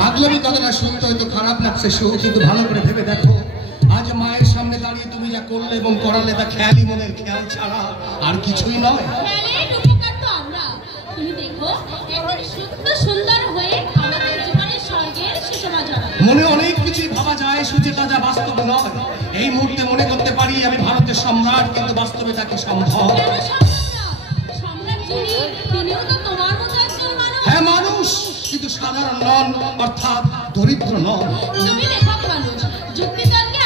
পাগলামি কথাটা শুনতে হয়তো খারাপ লাগছে, কিন্তু ভালো করে ভেবে দেখো, আজ মায়ের সামনে দাঁড়িয়ে তুমি যা করলে এবং করালে তা খেয়ালি মনের খেয়াল ছাড়া আর কিছুই নয়। মনে অনেক কিছুই ভাবা যায় সুচেতা, যা বাস্তব নয়। এই মুহূর্তে মনে করতে পারি আমি ভারতের সম্রাট, কিন্তু বাস্তবে তা কি সম্ভব? হ্যাঁ মানুষ, কিন্তু সাধারণ নন, অর্থাৎ দরিদ্র নন।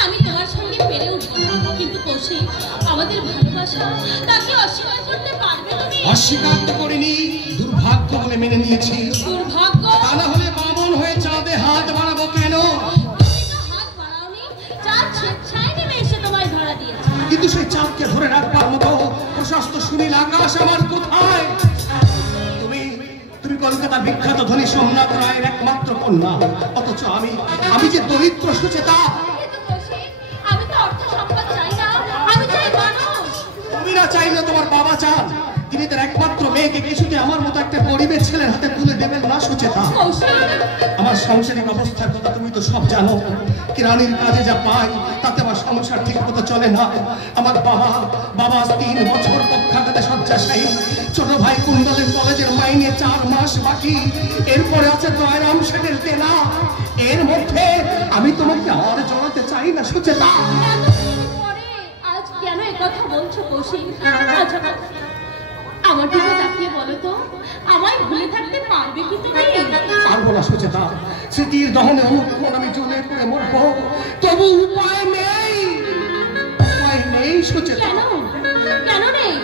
আমি তোমার সঙ্গে পেরে উঠবো, কিন্তু কৌশিক আমাদের ভালোবাসা তাকে অস্বীকার করতে পারবে তুমি? অস্বীকার তো করিনি, দুর্ভাগ্য বলে মেনে নিয়েছি। দুর্ভাগ্য? তা না হলে বামন হয়ে চাঁদে হাত বাড়াবো কেন? হাত বাড়াওনি, চাঁদ স্বেচ্ছায় নেমে এসে তোমায় ধরা দিয়েছে। কিন্তু সেই চাঁদকে ধরে রাখবার মতো প্রশস্ত সুনীল আকাশ আমার কোথায়? তুমি কলকাতার বিখ্যাত ধনী সোমনাথ রায়ের একমাত্র কন্যা, অথচ আমি যে দরিদ্র সুচেতা। আমি তো অর্থ সম্পদ চাই না, আমি চাই মানুষ। তুমি না চাইলে তোমার বাবা চান, তিনি তার একমাত্র মেয়েকে কিছুতে আমার মতো একটা গরিবের ছেলের হাতে তুলে দেবেন না সুচেতা। আমার সাংসারিক অবস্থার কথা তুমি তো সব জানো। কিরানির কাজে যা পাই তাতে আমার সংসার ঠিক মতো চলে না। আমার বাবা 3 বছর পক্ষাঘাতে শয্যাশায়ী, ছোট ভাই কুণ্ডলের কলেজের মাইনে 4 মাস বাকি, এরপরে আছে জয়রাম শেঠের দেনা। এর মধ্যে আমি তোমাকে আর জড়াতে চাই না সুচেতা। আজ কেন একথা বলছো কৌশিক? আমার দিকে তাকিয়ে বলো তো, আমায় ভুলে থাকতে পারবে কি তুমি? পারবো না সুচেতা, স্মৃতির দহনে অনুক্ষণ আমি জ্বলে পড়ে মরবো, তবু উপায় নেই সুচেতা। কেন নেই?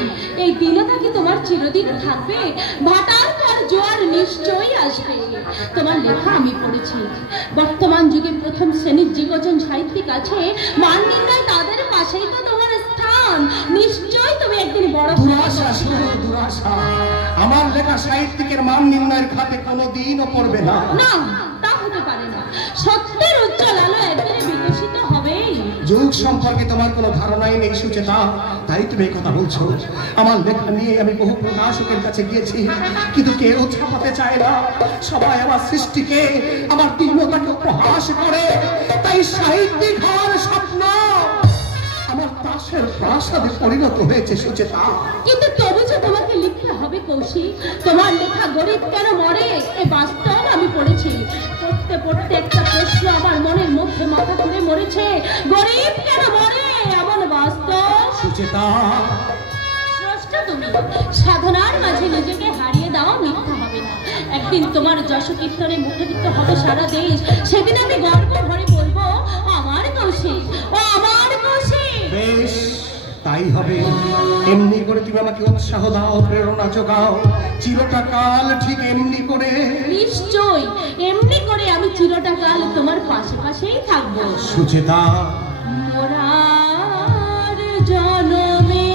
এই দিনটা কি তোমার চিরদিন থাকবে? ভাটার পর জোয়ার নিশ্চয়ই আসবে। তোমার লেখা আমি পড়েছি, বর্তমান যুগে প্রথম শ্রেণীর জীবজন সাহিত্যিক আছে, মান নির্ণয় তাদের পাশেই তো তোমার স্থান। নিশ্চয় তুমি একদিন বড়। দুরাশা, আমার লেখা সাহিত্যিকের মান নির্ণয়ের খাতে কোনোদিনও পড়বে না। না, তা হতে পারে না। সত্যের উজ্জ্বল আলো একদিনে বিকশিত হবেই। যুগ সম্পর্কে তোমার কোনো ধারণাই নেই সুচেতা, তাই তুমি এই কথা বলছো। আমার লেখা নিয়ে আমি বহু প্রকাশকের কাছে গিয়েছি, কিন্তু কেউ ছাপাতে চায় না। সবাই আমার সৃষ্টিকে, আমার দীনতাকে উপহাস করে। তাই সাহিত্যিক হওয়ার স্বপ্ন আমার পাশের প্রাসাদে পরিণত হয়েছে সুচেতা। কিন্তু তবু যে তোমাকে লিখতে হবে কৌশিক। তোমার লেখা গরিব কেন মরে এ বাস্তব আমি পড়েছি। পড়তে পড়তে একটা প্রশ্ন আমার মনের মধ্যে মাথা ঘুরে মরেছে, গরিব কেন মরে এমন বাস্তব। সুচেতা, স্রষ্টা তুমি, সাধনার মাঝে নিজেকে হারিয়ে দাও, মিথ্যা হবে না। একদিন তোমার যশ কীর্তনে মুখরিত হবে সারা দেশ। সেদিন আমি গর্ব ভরে বলবো, আমার কৌশিক, ও আমার কৌশিক। বেশ, তাই হবে। এমনি করে তুমি আমাকে উৎসাহ দাও, প্রেরণা যোগাও, চিরটা কাল ঠিক এমনি করে। নিশ্চয় এমনি করে আমি চিরটা কাল তোমার পাশেই থাকবো সুচেতা। মোরার জনমে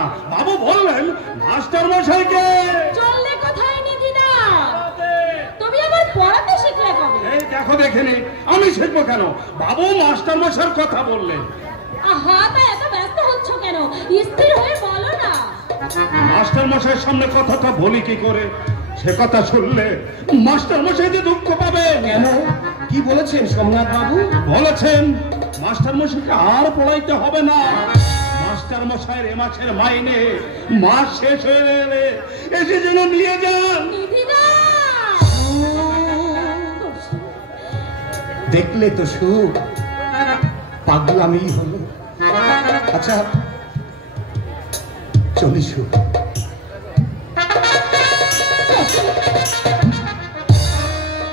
না। বাবু বললেন মাস্টার মশাইকে। চললে কোথায় নিধিদা? তুমি আবার পড়াতে শিখলে কবে? এই দেখো দেখিনি, আমি শিখবো কেন? বাবু মাস্টার মশাইয়ের কথা বললেন। আহা, তা এত ব্যস্ত হচ্ছ কেন? স্থির হয়ে বলো না। মাস্টার মশাইয়ের সামনে কথাটা বলি কি করে? সে কথা শুনলে মাস্টার মশাই যে দুঃখ পাবে। কেন, কি বলেছেন সোমনাথ বাবু? বলেছেন মাস্টার মশাইকে আর পড়াইতে হবে না। মাস্টার মশাইয়ের এ মাসের মাইনে মাস শেষ হয়ে গেলে এসে যেন নিয়ে যান। নিধিদা! দেখলে তো সুখ, পাগলামি হলো। আচ্ছা চলি সুখ।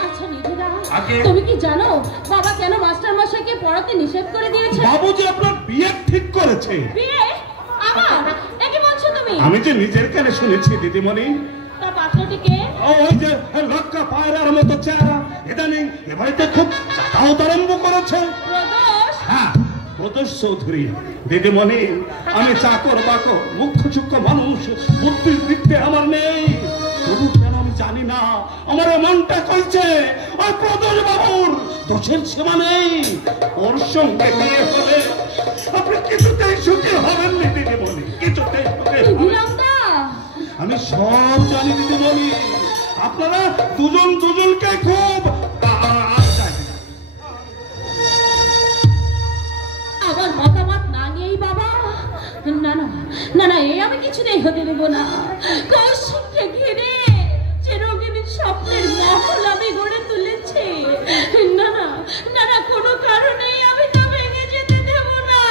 আচ্ছা নিধিদা, আগে- তুমি কি জানো বাবা কেন মাস্টার মশাইকে পড়াতে নিষেধ করে দিয়েছে? বাবু যে আপনার বিয়ে ঠিক করেছে। বিয়ে? আমার? এ কি বলছো তুমি? আমি যে নিজের কানে শুনেছি দিদিমণি। তা পাত্রটিকে? ওই যে লক্কা পায়রার মতো চেহারা, ইদানিং এ বাড়িতে খুব যাতায়াত আরম্ভ করেছে। প্রদোষ? হ্যাঁ, প্রদোষ চৌধুরী। দিদিমণি, আমি চাকর বাকর মুখ্য চুক্ষ মানুষ, বুদ্ধির দিকতে আমার নেই। তবু কেন আমি জানি না আমার মনটা কইছে ওই প্রদোষ বাবুর দোষের সীমা নেই। ওর সঙ্গে বিয়ে হলে আপনি কিছুতেই সুখী হবেন না দিদিমণি, কিছুতেই সুখী হবেন না। নিধিরামদা! আমি সব জানি দিদিমণি, আপনারা দুজন দুজনকে খুব আমার মতামত না নিয়েই বাবা? না না না না, এ আমি কিছুতেই হতে দেব না। কৌশিককে ঘিরে চিরদিনের স্বপ্নের মহল আমি গড়ে তুলেছি। না না না না, কোনো কারণেই আমি তা ভেঙে যেতে দেব না।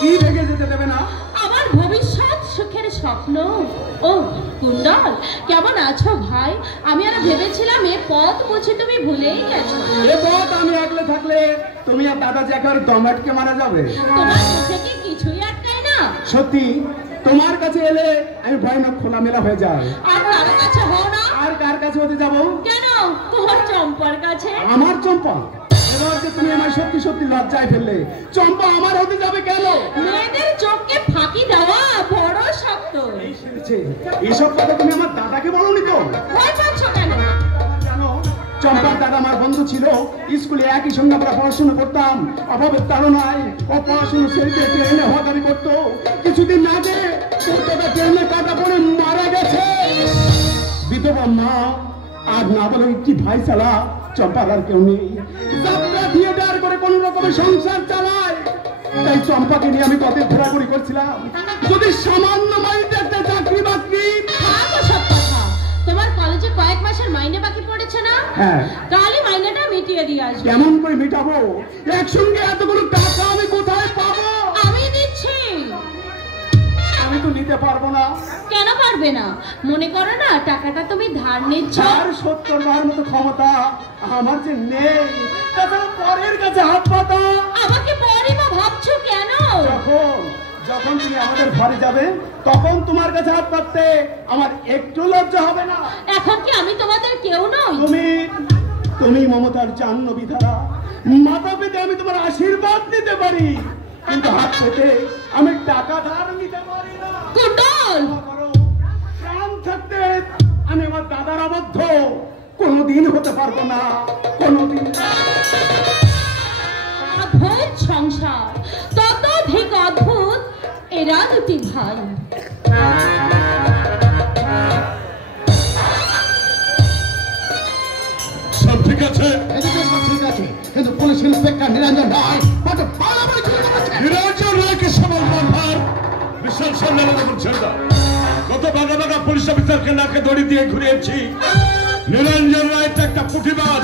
কি ভেঙে যেতে দেবে না? আমার ভবিষ্যৎ সুখের স্বপ্ন। ও কুণ্ডল, কেমন আছো ভাই? আমি আর ভেবেছিলাম এ পথ বুঝি তুমি ভুলেই গেছো। এ পথ আমি আগলে থাকলে তুমি আর দাদা জ্যাকার দমাটকে মারা যাবে। তোমার মুখে কি কিছুই আটকায় না? সত্যি, তোমার কাছে এলে আমি ভয়ানক খোলামেলা হয়ে যাই। আর কার কাছে হও না? আর কার কাছে হতে যাব? কেন? তোমার চম্পার কাছে। আমার চম্পা? এবার যে তুমি আমার সত্যি সত্যি লজ্জায় ফেললে। চম্পা আমার হতে যাবে কেন? মেয়েদের চোখকে ফাঁকি দেওয়া বড় শক্ত। এসব কথা তুমি আমার দাদাকে বলোনি তো? ভয় পাচ্ছ কেন? জানো, চম্পার দাদা আমার বন্ধু ছিল। স্কুলে একই সঙ্গে আমরা পড়াশোনা করতাম। অভাবের তাড়নায় ও পড়াশোনা ছেড়ে ট্রেনে হওয়াদারি করতো। কিছুদিন আগে তোর দাদা ট্রেনে কাটা পড়ে মারা গেছে। বিধবা মা আর না বলে কি ভাই চালা। চম্পার আর কেউ নেই। যাত্রা থিয়েটার করে কোন রকমের সংসার চালায়। তাই চম্পাকে নিয়ে আমি পথে ঘোরাঘুরি করছিলাম। যদি সামান্য মাইনে একটা চাকরি বাকরি। থাকো সব কথা। তোমার কলেজে কয়েক মাসের মাইনে বাকি পড়েছে না? হ্যাঁ। কালই মাইনেটা মিটিয়ে দিয়ে আসবে। কেমন করে মেটাবো? একসঙ্গে এতগুলো টাকা আমি কোথায় পাবো? আমি দিচ্ছি। আমি তো নিতে পারবো না। কেন পারবে না? মনে করো না টাকাটা তুমি ধার নিচ্ছ। আর 70 বার মতো ক্ষমতা আমার যে নেই। তাছাড়া পরের কাছে হাত পাতা। আমাকে পরে বা ভাবছো কেন? যখন তুমি আমাদের ঘরে যাবে তখন তোমার কাছে হাত পাততে আমার একটু লজ্জা হবে না? এখন কি আমি তোমাদের কেউ নই? তুমি মমতার জাহ্নবী বিধারা। মাথা পেতে আমি তোমার আশীর্বাদ দিতে পারি, কিন্তু হাত পেতে আমি টাকা ধার নিতে পারি না। কুণ্ডল! প্রাণ থাকতে আমি আমার দাদার আবদ্ধ কোনোদিন হতে পারবো না, কোনোদিন। অদ্ভুত সংসার, ততোধিক অদ্ভুত এরা দুটি ভাই। সব ঠিক আছে? এদিকে সব ঠিক আছে, কিন্তু পুলিশ ইন্সপেক্টর নিরঞ্জন রায় নিরঞ্জন রায়কে সমান মানবার বিশাল সম্মেলন করছেন না। কত বাঘা বাঘা পুলিশ অফিসারকে নাকে দড়ি দিয়ে ঘুরিয়েছি। নিরঞ্জন রায় তো একটা পুঁটিবাজ।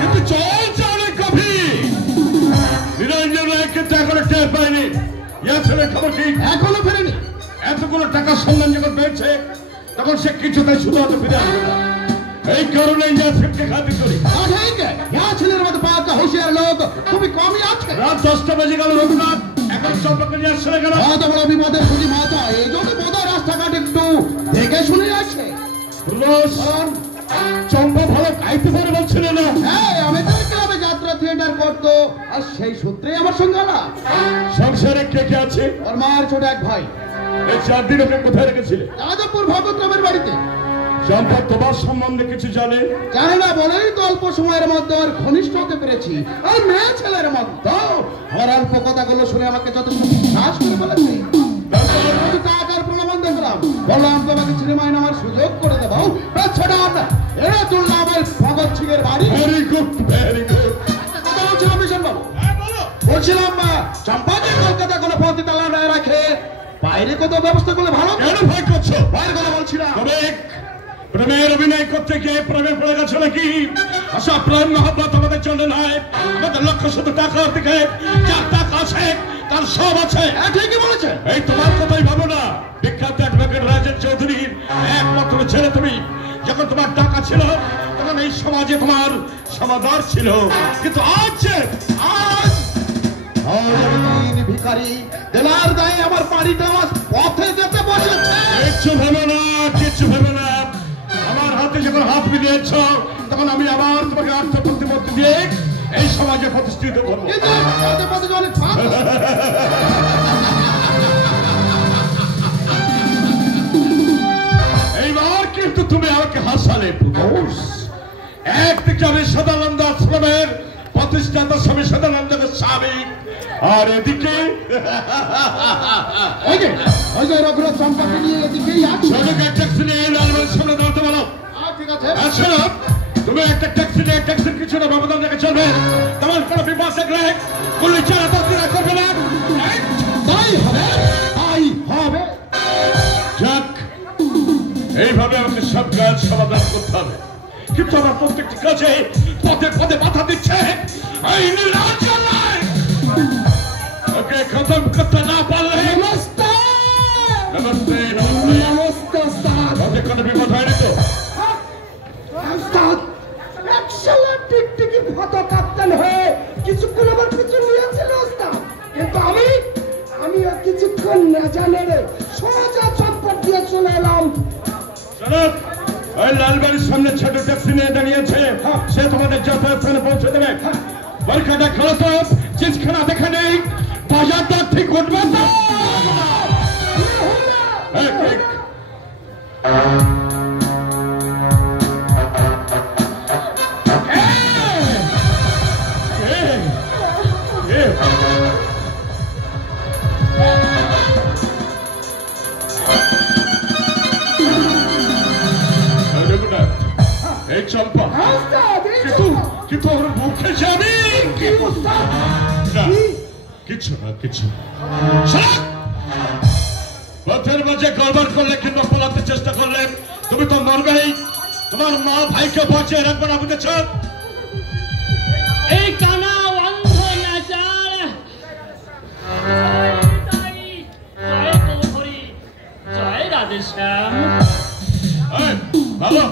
কিন্তু চলছে অনেক গভীর। নিরঞ্জন রায় কিন্তু এখনো টের পায়নি। ইয়া ছেলে খবর ঠিক এখনো ফেরেনি। এতগুলো টাকার সন্ধান যখন পেয়েছে তখন সে কিছুতেই শুধু হতে ফিরে আসবে না। এই কারণে ইয়াসিরকে খাতি করি। ছেলের মতো পাকা হুঁশিয়ার লোক খুবই কমই আছে। রাত 10টা বেজে গেল রঘুনাথ, এখন চম্পাকে নিয়ে আসছে না কেন? এত বড় বিপদের খুঁজি মাথা, এই জন্য বোধহয় রাস্তাঘাট একটু দেখে শুনে আছে। চম্পা ভালো গাইতে পারে বলছিল না? হ্যাঁ, আমি তো ক্লাবে যাত্রা থিয়েটার করতো, আর সেই সূত্রে আমার সঙ্গে আলা। সংসারে কে কে আছে? ওর মায়ের ছোট এক ভাই। এই 4 দিন ওকে কোথায় রেখেছিলে? যাদবপুর ভগতরামের বাড়িতে। চম্পা তোমার সম্বন্ধে কিছু জানে? জানে না বলেই তো অল্প সময়ের মধ্যে আর ঘনিষ্ঠ হতে পেরেছি। আর মেয়ে ছেলের মধ্যে আমার অল্প কথাগুলো শুনে আমাকে যথেষ্ট বিশ্বাস করে বলেছি। টাকার প্রলোভন দেখলাম, বললাম তোমাকে সিনেমায় নামার সুযোগ করে দেবো। এরা তুললাম আমার ভগৎ সিং এর বাড়ি। Very good, very good. কথা বলছিলাম মিশন বাবু, বলছিলাম চম্পাকে কলকাতা কোনো পতিতালা না রাখে বাইরে কত ব্যবস্থা করলে ভালো। কেন ভয় করছো? বাইরে কথা বলছিলাম। প্রেমের অভিনয় করতে গিয়ে প্রেমে পড়ে গেছো নাকি? আশা প্রেম মহব্বত আমাদের জন্য নয়, আমাদের লক্ষ্য শুধু টাকার দিকে। যার টাকা আছে তার সব আছে। ঠিকই বলেছে। এই তোমার কথাই ভাবো না, বিখ্যাত অ্যাডভোকেট রাজেন চৌধুরীর একমাত্র ছেলে তুমি। যখন তোমার টাকা ছিল তখন এই সমাজে তোমার সমাদর ছিল, কিন্তু আজ ভিখারি দেলার দায়ে আমার বাড়িটা আমার পথে যেতে বসেছে। কিচ্ছু ভেবে না, কিচ্ছু ভেবে না। আমার হাতে যখন হাত মিলিয়েছ তখন আমি আবার তোমাকে অর্থ প্রতিমূর্তি দিয়ে এই সমাজে প্রতিষ্ঠিত করবো। এইবার কিন্তু তুমি আমাকে হাসালে। একদিকে আমি সদানন্দ আশ্রমের প্রতিষ্ঠাতা স্বামী সদানন্দ গোস্বামী, আর এদিকে রঘুনাথ চম্পাকে নিয়ে এদিকেই ট্যাক্সি নিয়ে লালবাড়ির সামনে দাঁড়াতে বলো। ঠিক আছে। আচ্ছা, তুমি একটা ট্যাক্সি নিয়ে ট্যাক্সির কিছু না ব্যবধান রেখে চলবে। তোমার কোনো বিপদ থাকলে পুলিশ চালাতে করবে না। তাই হবে, তাই হবে। যাক, এইভাবে আমাকে সব কাজ সমাধান করতে হবে, কিন্তু আমার প্রত্যেকটি কাজে পদে পদে বাধা দিচ্ছে এই নীলাচলায়। ওকে খতম করতে না পারলে নমস্তে নমস্তে নমস্তে ওস্তাদ। ওকে কোনো বিপদ হয়নি তো? ওস্তাদ একশালা টিকটিকি ফটো কাপ্তান হয়ে কিছুক্ষণ আমার পিছু নিয়েছিল ওস্তাদ, কিন্তু আমিও কিছুক্ষণ না জানে রে সোজা চম্পট দিয়ে চলে এলাম। শোনো, ওই লালবাড়ির সামনে ছোট ট্যাক্সি নিয়ে দাঁড়িয়েছে, সে তোমাদের যথাস্থানে পৌঁছে দেবে। বরখাটা খেলো তো, চিজখানা দেখে নেই, বাজারটা ঠিক উঠবে তো? এই চম্পা, কিন্তু ওর মুখে যাবি কিছু না, কিছু পথের মাঝে গড়বড় করলে কিংবা পালাতে চেষ্টা করলে তুমি তো মরবেই। তোমার মা ভাইকে বাঁচিয়ে রাখবে না, বুঝেছ? এই কানা অন্ধ নাচার জয় রাধেশ্যাম। ভালো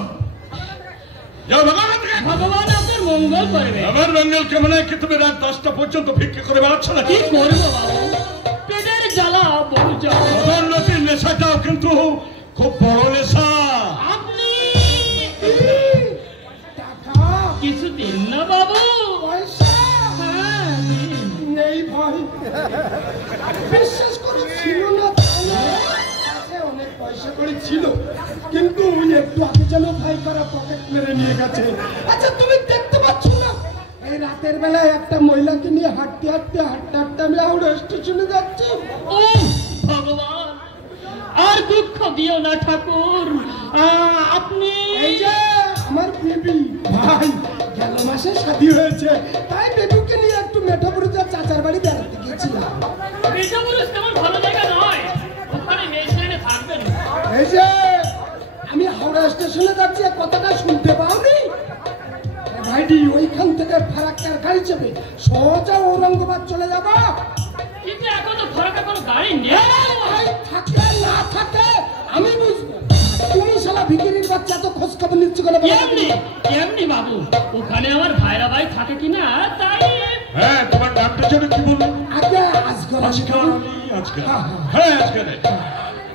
ভগবান আপনার মঙ্গল করবে। আমার মঙ্গল কেমন? কি তুমি রাত 10টা পর্যন্ত ভিক্ষে করে বেড়াচ্ছ না? কি করবো বাবু, পেটের জ্বালা বহু পদোন্নতির নেশাটাও কিন্তু খুব বড় নেশা। আপনি কিছু দিন না বাবু। নেই ভাই, বিশ্বাস করে ছিল না, অনেক পয়সা করে ছিল, কিন্তু একটু আগে যেন ভাই করা পকেট মেরে নিয়ে গেছে। আচ্ছা তুমি দেখতে পাচ্ছ না এই রাতের বেলায় একটা মহিলাকে নিয়ে হাঁটতে হাঁটতে আমি হাওড়া স্টেশনে যাচ্ছি। ও ভগবান, আর দুঃখ দিও না ঠাকুর। আপনি এই যে আমার বেবি ভাই গেল মাসে শাদী হয়েছে, তাই বেবিকে নিয়ে একটু মেঠাপুরিতে চাচার বাড়ি বেড়াতে গিয়েছিলাম। মেঠাপুরুষ তেমন ভালো জায়গা নয়, ওখানে মেয়ে থাকবেন। এই যে আমি হাওড়া স্টেশনে যাচ্ছি, কথাটা শুনতে পাওনি ভাইডি? ওইখান থেকে ফারাক্কার গাড়ি চেপে সোজা ঔরঙ্গাবাদ চলে যাব। কিন্তু এখন তো ফারাক্কা কোনো গাড়ি নেই। ভাই থাকে না থাকে আমি বুঝবো, তুমি শালা ভিখিরির বাচ্চা তো খোঁজ খবর নিচ্ছ কেন? এমনি বাবু, ওখানে আমার ভাইরা ভাই থাকে কিনা তাই। হ্যাঁ, তোমার নামটা যেন কি বললো? আগে আজকাল হ্যাঁ, আজকাল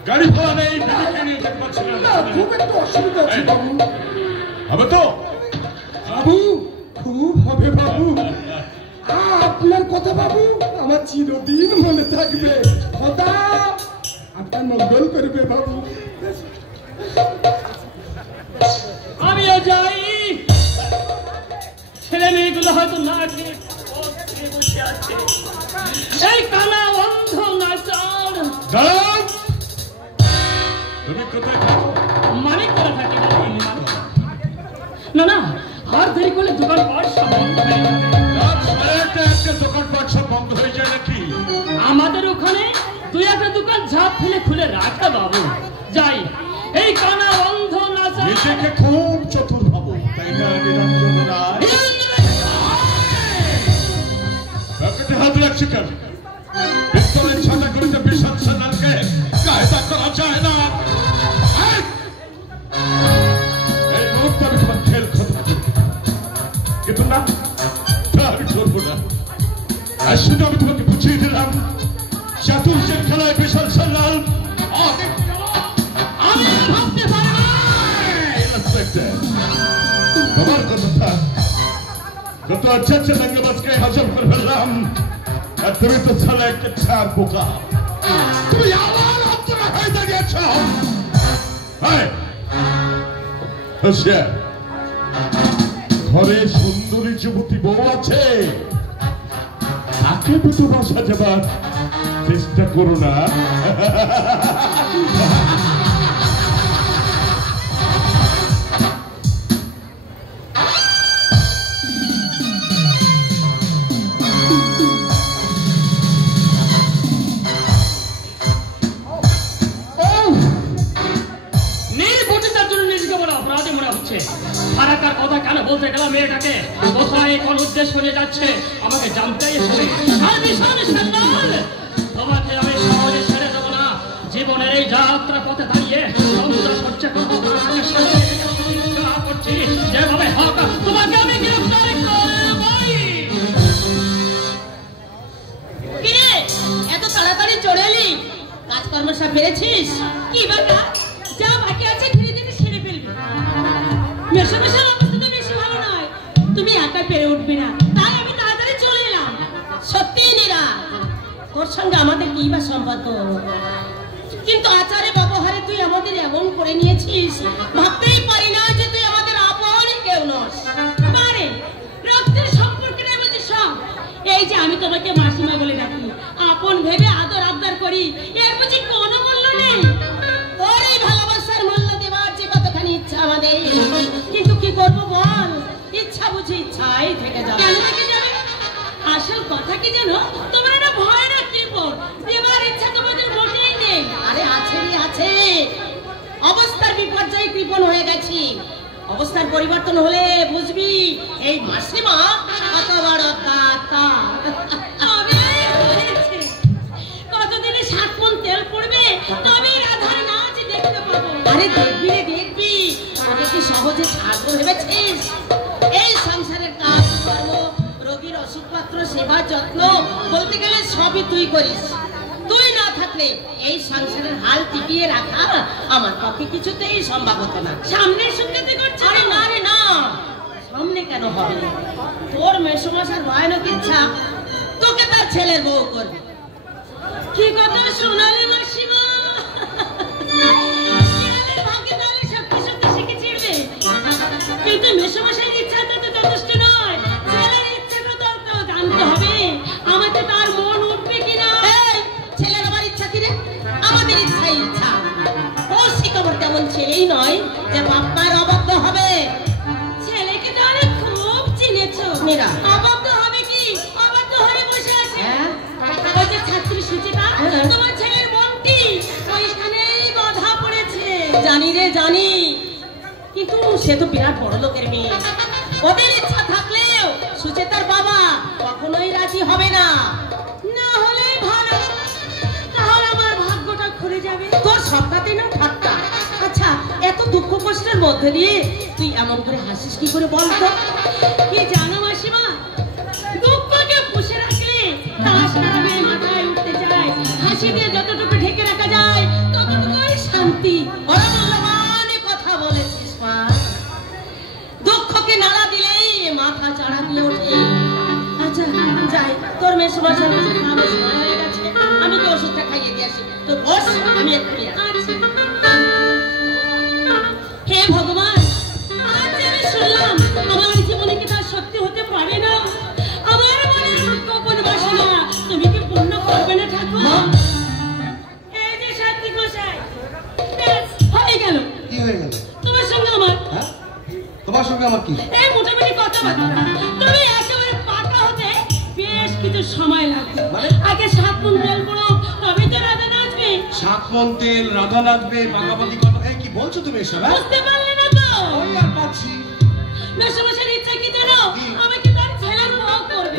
গাড়ি ভাড়া নেই, বেবিকে নিয়ে যেতে পারছি না। খুব একটু অসুবিধা আছে বাবু। হবে তো? বাবু খুব হবে বাবু, আপনার কথা বাবু আমার চিরদিন মনে থাকবে। খোদা আপনার মঙ্গল করবে বাবু। আমিও যাই। ছেলে মেয়েগুলো হয়তো না খেয়ে বসে আছে। এই কানা অন্ধ নাচার তুমি কোথায় থাকো? মানে করে থাকি না, না আর দেরি করলে দোকান পাট সব বন্ধ হয়ে যাবে। একটা দোকানপাট সব বন্ধ হয়ে যায় নাকি? আমাদের ওখানে দুই একটা দোকান ঝাঁপ ফেলে খুলে রাখা বাবু। যাই, এই কানা অন্ধ নাচা নিজেকে খুব চতুর ভাবো, তাই না নিরঞ্জন রায়? পকেটে হাত রাখছি কেন? পিস্তলের ছাতা করিতে বিশাল সেনারকে কায়দা করা যায় না। এই মুহূর্তে আমি তোমার খেল খতম করি, কিন্তু না, আমি করবো না। আর শুধু আমি তোমাকে বুঝিয়ে দিলাম, চাতুর্যের খেলায় বিশাল সেনার আমি ভাবতে পারি না। তোমার কথা যত আচ্ছা রঙ্গবাজকে হজম করে ফেললাম, আর তুমি তো ছাড়া একটা ছাড় বোকা। তুমি আবার অন্তরা হয়ে দাঁড়িয়েছ। ঘরে সুন্দরী যুবতী বউ আছে, তাকে দুটো বাসা যাবার চেষ্টা করো না। ফারাকার কথা কেন বলতে গেলাম মেয়েটাকে? কোথায় কোন উদ্দেশ্য নিয়ে যাচ্ছে আমাকে জানতেই হবে। আর ভীষণ সান্দাল, তোমাকে আমি সহজে ছেড়ে দেবো না। জীবনের এই যাত্রা পথে দাঁড়িয়ে করছি যেভাবে হোক তোমাকে আমি গ্রেফতার করবই। কিরে এত তাড়াতাড়ি চলে এলি? কাজকর্ম সব পেরেছিস? কি বাবা যা বাকি আছে ধীরে ধীরে সেরে ফেলবি। মেশামেশার অবস্থা তো বেশি ভালো নয়, তুমি একা পেরে উঠবে না, তাই আমি তাড়াতাড়ি চলে এলাম। সত্যি নীরা, তোর সঙ্গে আমাদের কি বা সম্পর্ক? কিন্তু আচারে ব্যবহারে তুই আমাদের এমন করে নিয়েছিস, ভাবতেই পারি না যে তুই আমাদের আপন কেউ নস। পারে রক্তের সম্পর্কে নেই বুঝি সব। এই যে আমি তোমাকে মাসিমা বলে ডাকি, আপন ভেবে আদর আবদার করি, এর বুঝি কোনো মূল্য নেই? তোর এই ভালোবাসার মূল্য দেওয়ার যে কতখানি ইচ্ছা আমাদের, কিন্তু কি করবো বল? ইচ্ছা বুঝি ইচ্ছাই থেকে যাবে। কেন থেকে যাবে? আসল কথা কি জানো, তোমার একটা ভয় না কৃপণ দেওয়ার ইচ্ছা তোমাদের মোটেই নেই। আরে আছে রে আছে, অবস্থার বিপর্যয়ে কৃপণ হয়ে গেছি। অবস্থার পরিবর্তন হলে বুঝবি এই মাসিমা কত বড় দাতা। কতদিনে 7 মণ তেল পড়বে তবে রাধার নাচ দেখতে পাবো। আরে দেখবি রে দেখবি, তোকে কি সহজে ছাড়বো ভেবেছিস? এই সংসারের কাজ কর্ম, রোগীর ওষুধপত্র, সেবা যত্ন বলতে গেলে সবই তুই করিস। তুই না থাকলে এই সংসারের হাল টিকিয়ে রাখা আমার পক্ষে কিছুতেই সম্ভব হতো না। সামনে সুখেতে করছে? আরে না রে না, সামনে কেন হবে? তোর মেসোমশার ভয়ানক ইচ্ছা তোকে তার ছেলের বউ করবে। কি কথা শোনালে মাসিমা? কিন্তু মেসোমশাইয়ের ইচ্ছাটা তো যথেষ্ট নয়, ছেলের ইচ্ছাটা তো জানতে হবে। আমাকে তার মন উঠবে কিনা? ছেলের আমার ইচ্ছা কিরে? আমাদের ইচ্ছাই ইচ্ছা। ওর শিকাবর তেমন ছেলেই নয় যে বাপ্পার অবাধ্য হবে। ছেলেকে তাহলে খুব চিনেছো। মেয়েরা অবাধ্য হবে কি? অবাধ্য হয়ে বসে আছে। ওই যে ছাত্রী সুচিতা, তোমার ছেলের মনটি ওইখানেই বাধা পড়েছে। জানি রে জানি, কিন্তু সে তো বিরাট বড় লোকের মেয়ে। ওদের ইচ্ছা থাকলেও সুচেতার বাবা কখনোই রাজি হবে না। না হলেই ভালো, তাহলে আমার ভাগ্যটা খুলে যাবে। তোর সবটাতে না ঠাট্টা। আচ্ছা, এত দুঃখ কষ্টের মধ্যে দিয়ে তুই এমন করে হাসিস কি করে বলতো? কি জানো মাসিমা, দুঃখকে পুষে রাখলে তাস নামে মাথায় উঠতে যায়। হাসি দিয়ে যতটুকু ঢেকে রাখা যায় ততটুকুই শান্তি। বড় মূল্যবান কথা বলেছিস মা। দুঃখকে নাড়া দিলেই মাথা চাড়া দিয়ে ওঠে। আচ্ছা যাই, তোর তো বস, আমি এক্ষুনি আসছি। হে ভগবান, আজ আমি শুনলাম আমার জীবনে কি তার সত্যি হতে পারে না। আমার মনের গোপন বাসনা তুমি কি পূর্ণ করবে না ঠাকুর? এই যে শান্তি গোসাই, হয়ে গেল। কি হয়ে গেল তোমার সঙ্গে আমার? তোমার সঙ্গে আমার কি? এই মোটামুটি কথাবার্তা। তুমি একেবারে পাকা হতে বেশ কিছু সময় লাগবে। আগে 7 মণ তেল পড়ো, তবে তো রাধা নাচবে। 7 মণ তেল, রাধা নাচবে, পাকাপাকি কথা। এই কি বলছো তুমি এসব? বুঝতে পারলে না তো? ওই আর পাচ্ছি। মেশামশাইয়ের ইচ্ছা কি জানো? আমাকে তার ছেলের বউ করবে।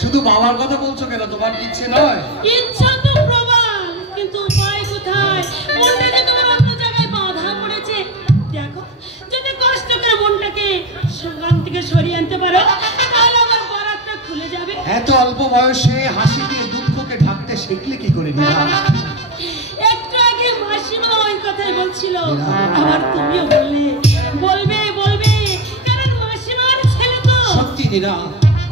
শুধু বাবার কথা বলছো কেন? তোমার ইচ্ছে নয়? ইচ্ছা তো প্রবল, কিন্তু উপায় কোথায়? মনটা যে তোমার অন্য জায়গায় বাঁধা পড়েছে। দেখো, যদি কষ্ট করে মনটাকে সেখান থেকে সরিয়ে আনতে পারো, তাহলে আমার বরাতটা খুলে যাবে। এত অল্প বয়সে হাসি দিয়ে দুঃখকে ঢাকতে শিখলে কি করে? একটু আগে মাসিমা ওই কথাই বলছিল, আবার তুমিও বলবে কারণ মাসিমার ছেলে তো। সত্যি নীরা,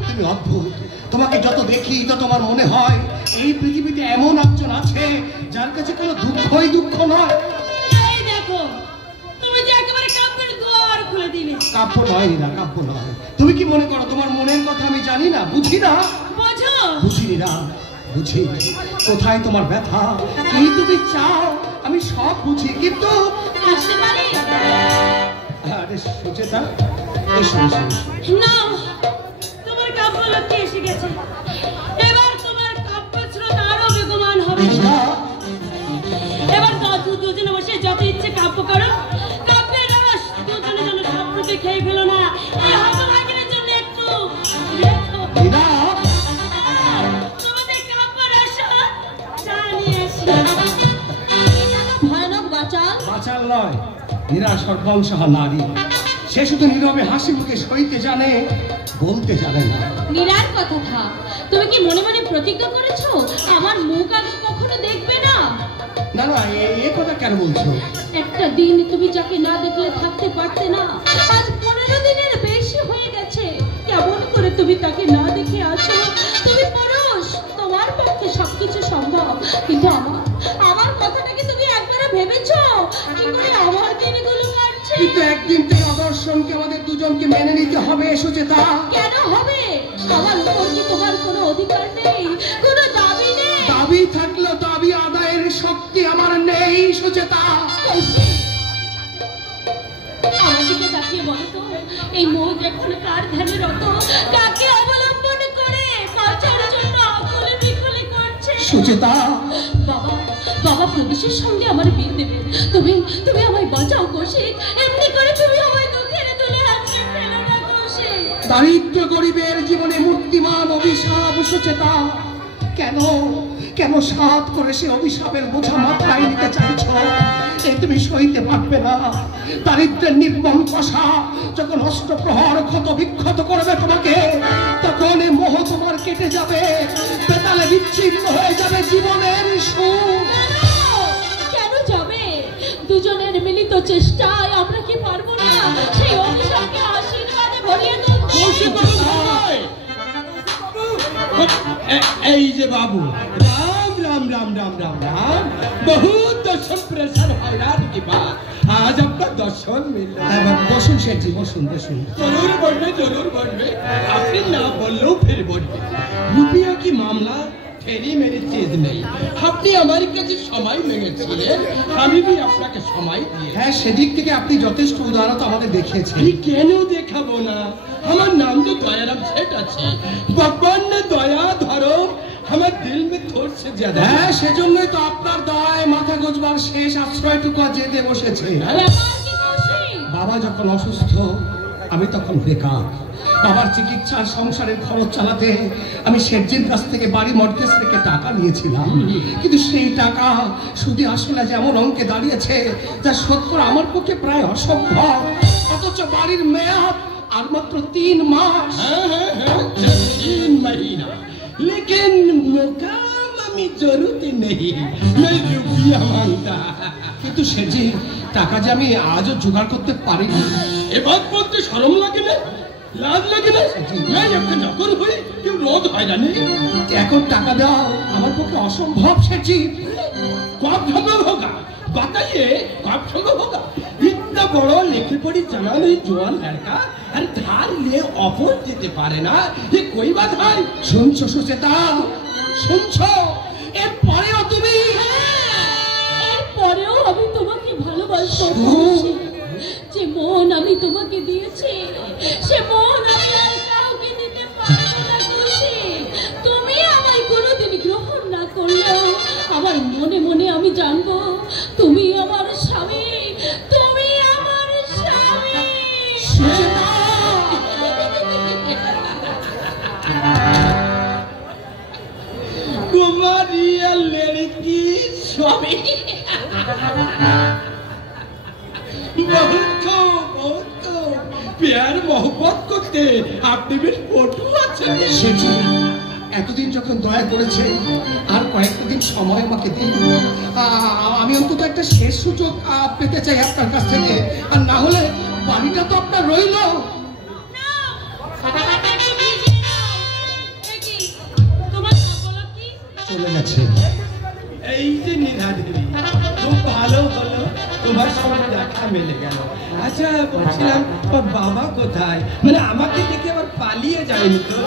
তুমি অদ্ভুত। তোমাকে যত দেখি তত আমার মনে হয় এই পৃথিবীতে এমন একজন আছে যার কাছে কোনো দুঃখই দুঃখ নয়। এই দেখো, তুমি যে একেবারে কাব্যের দুয়ার খুলে দিলে। কাব্য নয় নীরা, কাব্য নয়। তুমি কি মনে করো তোমার মনের কথা আমি জানি না, বুঝি না? বোঝো? বুঝি নীরা, বুঝি। কোথায় তোমার ব্যথা, কি তুমি চাও, আমি সব বুঝি। কিন্তু আসতে পারি? আরে সুচেতা, এসো এসো এসো। নাও, তোমার কাব্য লক্ষ্যে এসে গেছে। এবার তোমার কাব্য স্রোত আরো বেগমান হবে। এবার দুজনে বসে যত ইচ্ছে কাব্য করো। কাব্যের রস দুজনে যেন সবরূপে খেয়ে ফেলো না। এই হতভাগিনীর জন্য একটু রেখো। নীরা, তোমাদের কাব্য রস চালিয়ে এসে ভয়ানক বাচাল। বাচাল নয়, নীরা সর্বংসহা নারী। সে শুধু নীরবে হাসি মুখে সইতে জানে, বলতে জানে না। নীরার কথা থাক। তুমি কি মনে মনে প্রতিজ্ঞা করেছো আমার মুখ আগে কখনো দেখবে না? না না, এ কথা কেন বলছো? একটা দিন তুমি যাকে না দেখলে থাকতে পারতে না, আজ 15 দিনের বেশি হয়ে গেছে। কেমন করে তুমি তাকে না দেখে আছো? তুমি পুরুষ, তোমার পক্ষে সবকিছু সম্ভব, কিন্তু আমার কথাটা কি তুমি একবারও ভেবেছো? কি করে আমার দিনগুলো কাটছে? কিন্তু একদিন থেকে অদর্শনকে আমাদের দুজনকে মেনে নিতে হবে। সুচেতা, কেন হবে? আমার উপর কি তোমার কোনো অধিকার নেই, কোনো দাবি নেই? দাবি থাকলেও দাবি আদায়ের শক্তি আমার নেই। সুচেতা, আমার দিকে তাকিয়ে বলো তো, এই মৌজ এখন কার ধ্যানে রত, কাকে অবলম্বন করে বাঁচার জন্য আকুল বিকুল করছে? সুচেতা, বাবা প্রদেশের সঙ্গে আমার বিয়ে দেবে। তুমি আমায় বাঁচাও কৌশিক। এমনি করে তুমি আমায় দুঃখের তুলে হাতে ফেলো না কৌশিক। দারিদ্র গরিবের জীবনে মূর্তিমান অভিশাপ। সুচেতা, কেন কেন সাত করে সে অভিশাপের বোঝা মাথায় নিতে চাইছ? এই তুমি সইতে পারবে না। দারিদ্রের নির্মম কষা যখন অষ্টপ্রহর ক্ষত বিক্ষত করবে তোমাকে, তখন এ মোহ তোমার কেটে যাবে, বেতালে বিচ্ছিন্ন হয়ে যাবে জীবনের সুখ। কেন যাবে? দুজনের মিলিত চেষ্টায় আমরা কি পারবো না সেই অভিশাপকে আশীর্বাদে ভরিয়ে তুলতে? এই যে বাবু, রাম রাম রাম রাম রাম রাম, বহুত দর্শন প্রেশার হওয়ার কি বাত, আজ আপনার দর্শন মিলল। বসুন শেঠজি, বসুন বসুন। জরুর বলবে, আপনি না বললেও ফির বলবে। রুপিয়া কি মামলা ফেরি মেরি চিজ নেই। আপনি আমার কাছে সময় মেঙেছিলেন, আমি भी আপনাকে সময় দিয়ে। হ্যাঁ, সেদিক থেকে আপনি যথেষ্ট উদারতা আমাদের দেখিয়েছেন। আমি কেন দেখাবো না? আমার নাম তো দয়ারাম শেঠ আছে। ভগবান ने দয়া ধরো আমার দিল में थोड़ से ज्यादा। হ্যাঁ, সেজন্যই তো আপনার দয়ায় মাথা গোজবার শেষ আশ্রয়টুকু যেতে বসেছে। বাবা যখন অসুস্থ, আমি তখন বেকার। বাবার চিকিৎসার সংসারের খরচ চালাতে আমি শেঠজির কাছ থেকে বাড়ি মর্গেজ থেকে টাকা নিয়েছিলাম, কিন্তু সেই টাকা সুদে আসলে যেমন অঙ্কে দাঁড়িয়েছে যা শোধ করা আমার পক্ষে প্রায় অসম্ভব। অথচ বাড়ির মেয়াদ আর মাত্র 3 মাস। 3 महीना, लेकिन मुकाम আমি জরুরি নেই, मैं रुपया मांगता। কিন্তু শেঠজি, টাকা যে আমি আজও জোগাড় করতে পারিনি। এবার বলতে শরম লাগে না, লাজ লাগে না? मैं একটা নকর হই, কেউ রোদ হয় না। এখন টাকা দাও, আমার तो असंभव सेठी। कब संभव होगा बताइए, कब संभव होगा? इतना बड़ा लिखी पढ़ी जाना नहीं जवान लड़का अरे धार ले ऑफर देते पारे ना, ये कोई बात है? শুনছো সুচেতা, শুনছো? এর পরেও তুমি, এরপরেও আমি তোমাকে ভালোবাসি। যে মন আমি তোমাকে দিয়েছি সে মন আমি আর কাউকে দিতে পারবো না খুশি। তুমি আমায় কোনোদিন গ্রহণ না করলেও আমার মনে মনে আমি জানবো তুমি আমার স্বামী, তুমি আমার স্বামী। तुम्हारी लड़की स्वामी बहुत प्यार मोहब्बत करते আপনি বেশ পটু আছেন। সেটি এতদিন যখন দয়া করেছে আর কয়েকটা দিন সময় আমাকে দিন, আমি অন্তত একটা শেষ সুযোগ পেতে চাই আপনার কাছ থেকে। আর না হলে বাড়িটা তো আপনার রইল। চলে গেছে। এই যে নীলাদেবী খুব ভালো হলো তোমার সঙ্গে দেখা মিলে গেল। আচ্ছা বলছিলাম ওর বাবা কোথায়? মানে আমাকে দেখে আবার পালিয়ে যায়নি তো?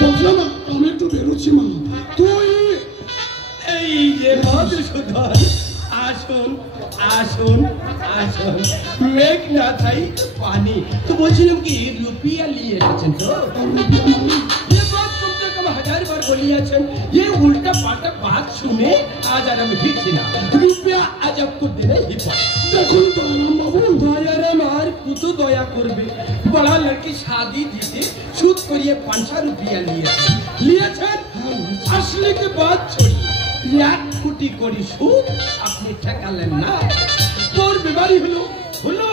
বলছিলাম না আমি একটু বেরোচ্ছি মা, তুই এই যে মধুসূদন আসুন আসুন আসুন, মেঘ না থাই পানি। তো বলছিলাম কি রুপিয়া নিয়ে এসেছেন তো? ये बात कम से कम 1000 बार बोलिएছেন। ये उल्टा पाल्टा बात सुने आज আর আমি ফিরছি না। রুপিয়া আজ आपको देना ही पड़ा। দেখুন দয়ারাম বাবু, দয়ারাম আর কত দয়া করবে? বড়া লড়কি শাদি দিতে সুদ করিয়ে 500 রুপিয়া লিয়েছেন। আসলে কি বাত ছড়ি লাখ কোটি করি সুদ আপনি ঠেকালেন না। তোর বিমারি হলো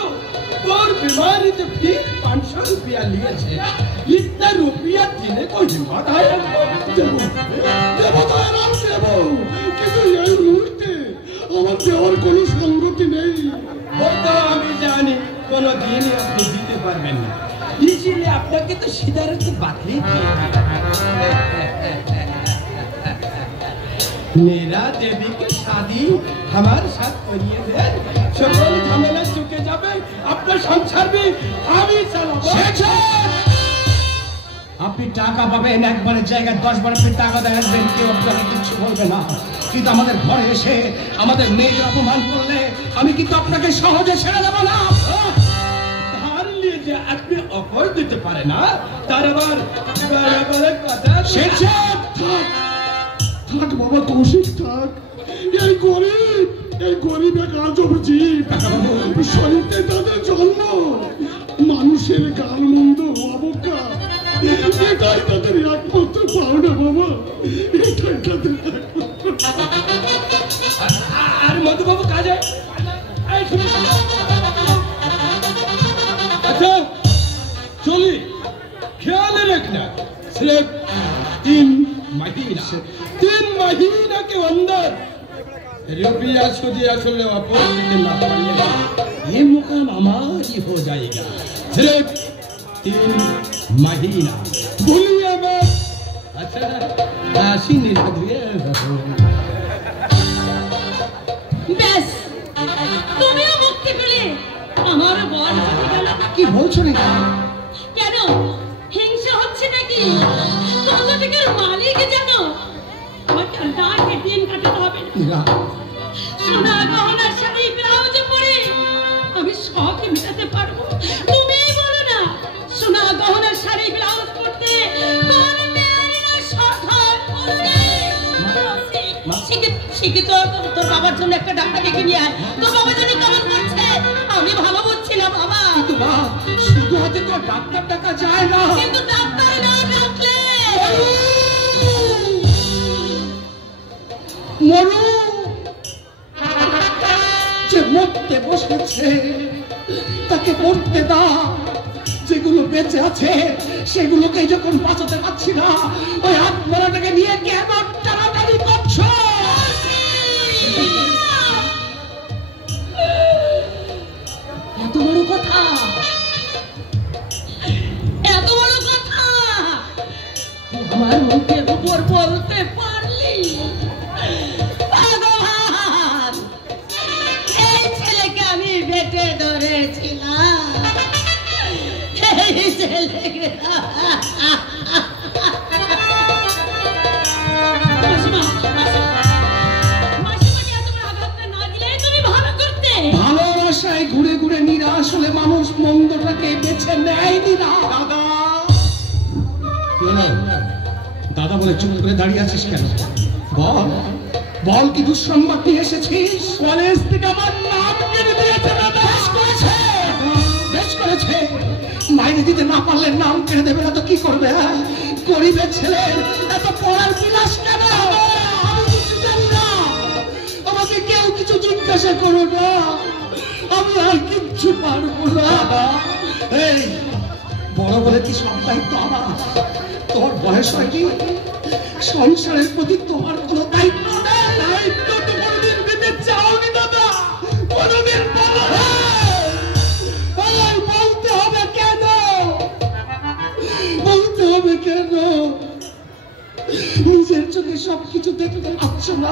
তোর बीमारी तो फिर 500 रुपया लिए थे। इतना रुपया देने को हिम्मत है? দেবো দয়ারাম দেবো, কিন্তু এই মুহূর্তে আমার দেওয়ার কোনো সঙ্গতি নেই। वो तो আমি জানি কোনো দিন আপনি দিতে পারবেন না, इसीलिए আপনাকে তো সিদ্ধার্থ বাতই দিয়ে मेरा देवी की शादी हमारे साथ करिए दें, সকল ঝামেলা চুকে যাবে, আপনার সংসার भी আমি চালাবো। আপনি টাকা পাবেন একবারের জায়গায় 10 বার আপনি টাকা দেবেন, কেউ আপনাকে কিছু বলবে না। কিন্তু আমাদের ঘরে এসে আমাদের মেয়েকে অপমান করলে আমি কিন্তু আপনাকে সহজে ছেড়ে দেবো না। ধার নিয়ে যে আপনি অপর দিতে পারে না তার আবার বড় কথা থাক বাবা কৌশিক থাক। এই গরিব এক আজব জীব, শরীরে তাদের জন্ম, মানুষের গাল মন্দ অবজ্ঞা, এটাই তাদের একমাত্র পাওনা বাবা, এটাই তাদের। আর মধুবাবু কাজে अच्छा चली ख्याल रखना, सिर्फ 3 महीना के अंदर रुपया सुदिया सुन वापस ना पाइए, ये मुकाम हमारी हो जाएगा। सिर्फ 3 महीना भूलिए मत। अच्छा राशि नहीं दिए ব্যাস তুমিও মুক্তি পেলে, আমার বর চলে গেল। কি বলছো না? কেন হিংসা হচ্ছে নাকি? কত টাকার মালিক জানো? আমার টাকা দিন কাটাতে হবে না। সোনা গহনার সাথে ব্লাউজ পরে আমি শখ মেটাতে পারবো। তুমিই বলো না, সোনা গহনার শাড়ি ব্লাউজ পরতে কোন মেয়ের না শখ হয়? শিখিত তোর বাবার জন্য একটা ডাক্তার ডেকে নিয়ে আয়। তোর বাবা জানি কেমন করছে, আমি ভালো বুঝছি না বাবা। শুধু হাতে তো ডাক্তার টাকা যায় না, কিন্তু ডাক্তার না ডাকলে মরু যে মরতে বসেছে তাকে মরতে দাও। যেগুলো বেঁচে আছে সেগুলোকে যখন বাঁচাতে পারছি না, ওই আত্মরাটাকে নিয়ে কেন টানাটানি করছো? এত বড় কথা, এত বড় কথা আমার মুখের উপর বলতে পার দিয়েছে, নেয়নি না। দাদা দাদা বলে চুপ করে দাঁড়িয়ে আছিস কেন? বল বল, কি দুঃসংবাদ নিয়ে এসেছিস? কলেজ থেকে আমার নাম কেড়ে দিয়েছে দাদা। বেশ করেছে, মাইনে দিতে না পারলে নাম কেড়ে দেবে না তো কি করবে? গরিবের ছেলে এত পড়ার বিলাস কেন? আমি কিছু জানি না, আমাকে কেউ কিছু জিজ্ঞাসা করো না, আমি আর কিচ্ছু পারবো না। এই বড় বলে কি সব দায়িত্ব আমার? তোমার বয়স হয়নি, সংসারের প্রতি তোমার কোনো দায়িত্ব নেই। দায়িত্ব তো কোনোদিন দিতে চাওনি দাদা, কোনোদিন বলো। বলতে হবে কেন? বলতে হবে কেন? নিজের চোখে সবকিছু দেখতে পাচ্ছ না?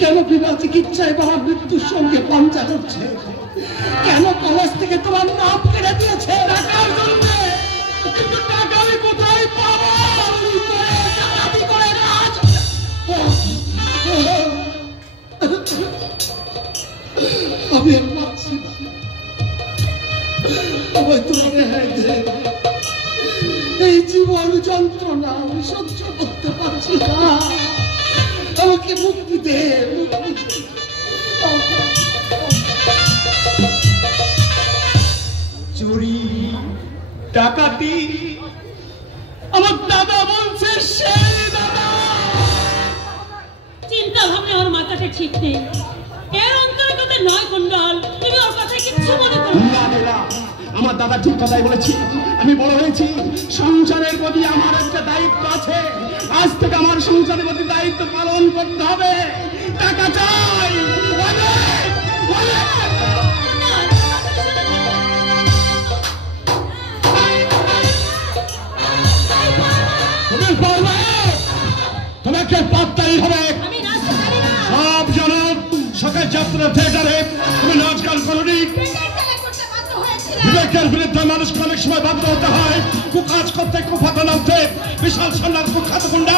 কেন বিনা চিকিৎসায় বাবার মৃত্যুর সঙ্গে পাঞ্জা করছে? কেন কলেজ থেকে তোমার নাম কেড়ে দিয়েছে? টাকার জন্য। কিন্তু টাকা আমি কোথায় পাবো? চালাকি করে কাজ। আমি আর পারছি না, আমায় তোমার রেহাই দে। এই জীবন যন্ত্রণা আমি সহ্য করতে পারছি না, আমাকে মুক্তি দে, মুক্তি দে। চুরি ডাকাতি আমার দাদা বলছে সেই দাদা। চিন্তা ভাবনা ওর মাথাটা ঠিক নেই, এর অন্তর্গত নয় কুণ্ডল, তুমি ওর কথা কিচ্ছু মনে করো না। আমার দাদা ঠিক কথাই বলেছি, আমি বড় হয়েছি, সংসারের প্রতি আমার একটা দায়িত্ব আছে। আজ থেকে আমার সংসারের প্রতি দায়িত্ব পালন করতে হবে। টাকা চাই, অনেক, অনেক। তুমি বলবে, তোমাকে পাত্তাই হবে। আমি নাচতে পারি না। সব জানো, সকাল যাত্রা থিয়েটারে তুমি নাচ গান করনি। বিবেকের বিরুদ্ধে মানুষকে অনেক সময় বাধ্য হতে হয়। কুকাজ করতে কুফাতে নামতে বিশাল সন্ন্যার কুখ্যাত গুন্ডা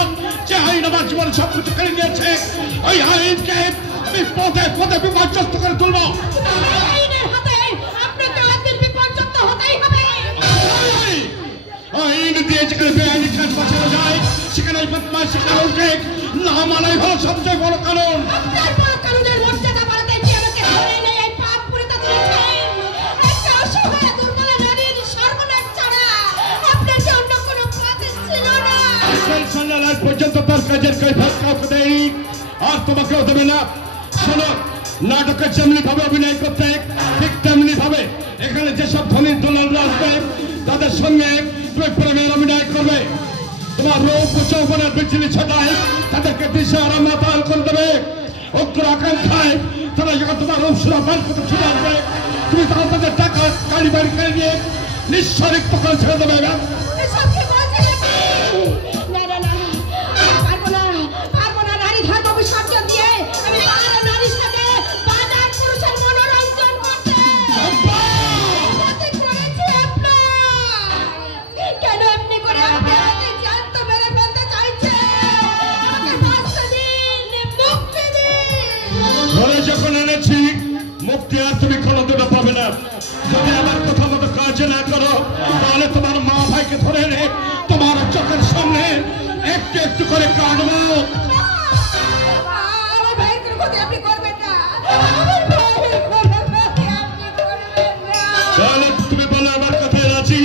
যে আইন আমার জীবনে সবকিছু কেড়ে নিয়েছে, ওই আইনকে আমি পদে পদে বিপর্যস্ত করে তুলবো। আইনের হাতে আপনাকে একদিন বিপর্যস্ত হতেই হবে। আইন দিয়ে যেখানে বেআইনি কাজ বাঁচানো যায়, সেখানে বদমাইশি কানুনকে না মানাই হলো সবচেয়ে বড় কানুন। আপনার বড় কানুনের মর্যাদা বাড়াতে গিয়ে আমাকে ধরে নিয়ে এই পাপ পুরিতে তুলেছেন। একটা অসহায় দুর্বল নারীর সর্বনাশ ছাড়া আপনার যে অন্য কোনো পথ ছিল না। সেই সন্ন্যাস পর্যন্ত তার কাজের কৈফিয়ত কাউকে দেয়নি, আর তোমাকেও দেবে না। শোনো, নাটকের যেমনি ভাবে অভিনয় করতে, ঠিক তেমনি ভাবে এখানে যেসব ধনীর দোলালরা আসবে তাদের সঙ্গে তুমি প্রেমের অভিনয় করবে। তোমার রূপ যৌবনের বিজলি ছটায় তাদেরকে দিশা আর মাতাল করে দেবে। অগ্র আকাঙ্ক্ষায় তারা যখন তোমার রূপ সুরাপাল করতে ছুটে আসবে, তুমি তখন তাদের টাকা গাড়ি বাড়ি কেড়ে নিয়ে নিঃস্বরিক্ত করে ছেড়ে দেবে। এসব কি বলছেন আপনি? না না না, পারবো না নারী ধর্ম বিসর্জন দিয়ে আমি বাংলা নারীর সাথে বাজার পুরুষের মনোরঞ্জন করতে। ক্ষতি করেছি আপনার। কেন এমনি করে আপনি আমাকে জ্যান্ত মেরে ফেলতে চাইছেন? আমাকে বাঁচতে দিন, মুক্তি দিন। ধরে যখন এনেছি, মুক্তি আর তুমি কোনোদিনও পাবে না। যদি আমার কথা মতো কাজ না করো, তাহলে তোমার মা ভাইকে ধরে এনে তোমার চোখের সামনে একটু একটু করে কাটবো। আমার ভাইয়ের কোনো ক্ষতি আপনি করবেন না। আমার ভাইয়ের কোনো ক্ষতি আপনি করবেন না। তাহলে তুমি বলো আমার কথায় রাজি?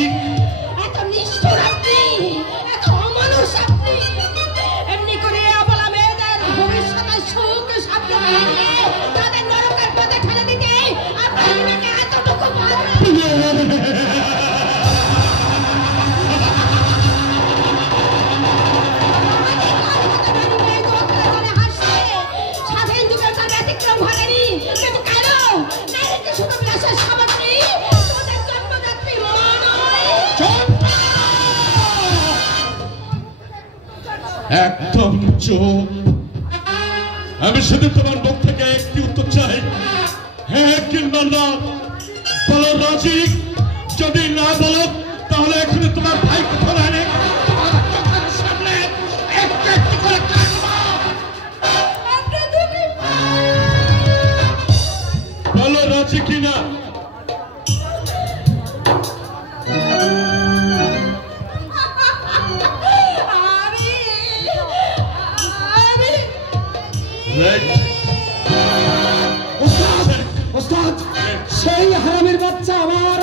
এত নিষ্ঠুর আপনি, এত অমানুষ আপনি। এমনি করে অবলা মেয়েদের ভবিষ্যতের সুখ স্বপ্ন ভেঙে তাদের নরকের পথে ঠেলে দিতে আপনার নাকি এতটুকু পারবেন? স্বাধীন যুগের তার ব্যতিক্রম ঘটেনি, কিন্তু কেন নারীকে শুধু বিলাসের সামগ্রী, তোমাদের জন্মদাত্রী মা নয়। একদম চুপ। আমি শুধু তোমার মুখ থেকে একটি উত্তর চাই, হ্যাঁ কিংবা না। বলো রাজি? যদি না বলো, তাহলে এখনই তোমার ভাইকে ধরে এনে তোমার চোখের সামনে একটু একটু করে কাটবো। আপনি দুটি বলো রাজি কিনা? ওস্তাদ, সেই হারামির বাচ্চা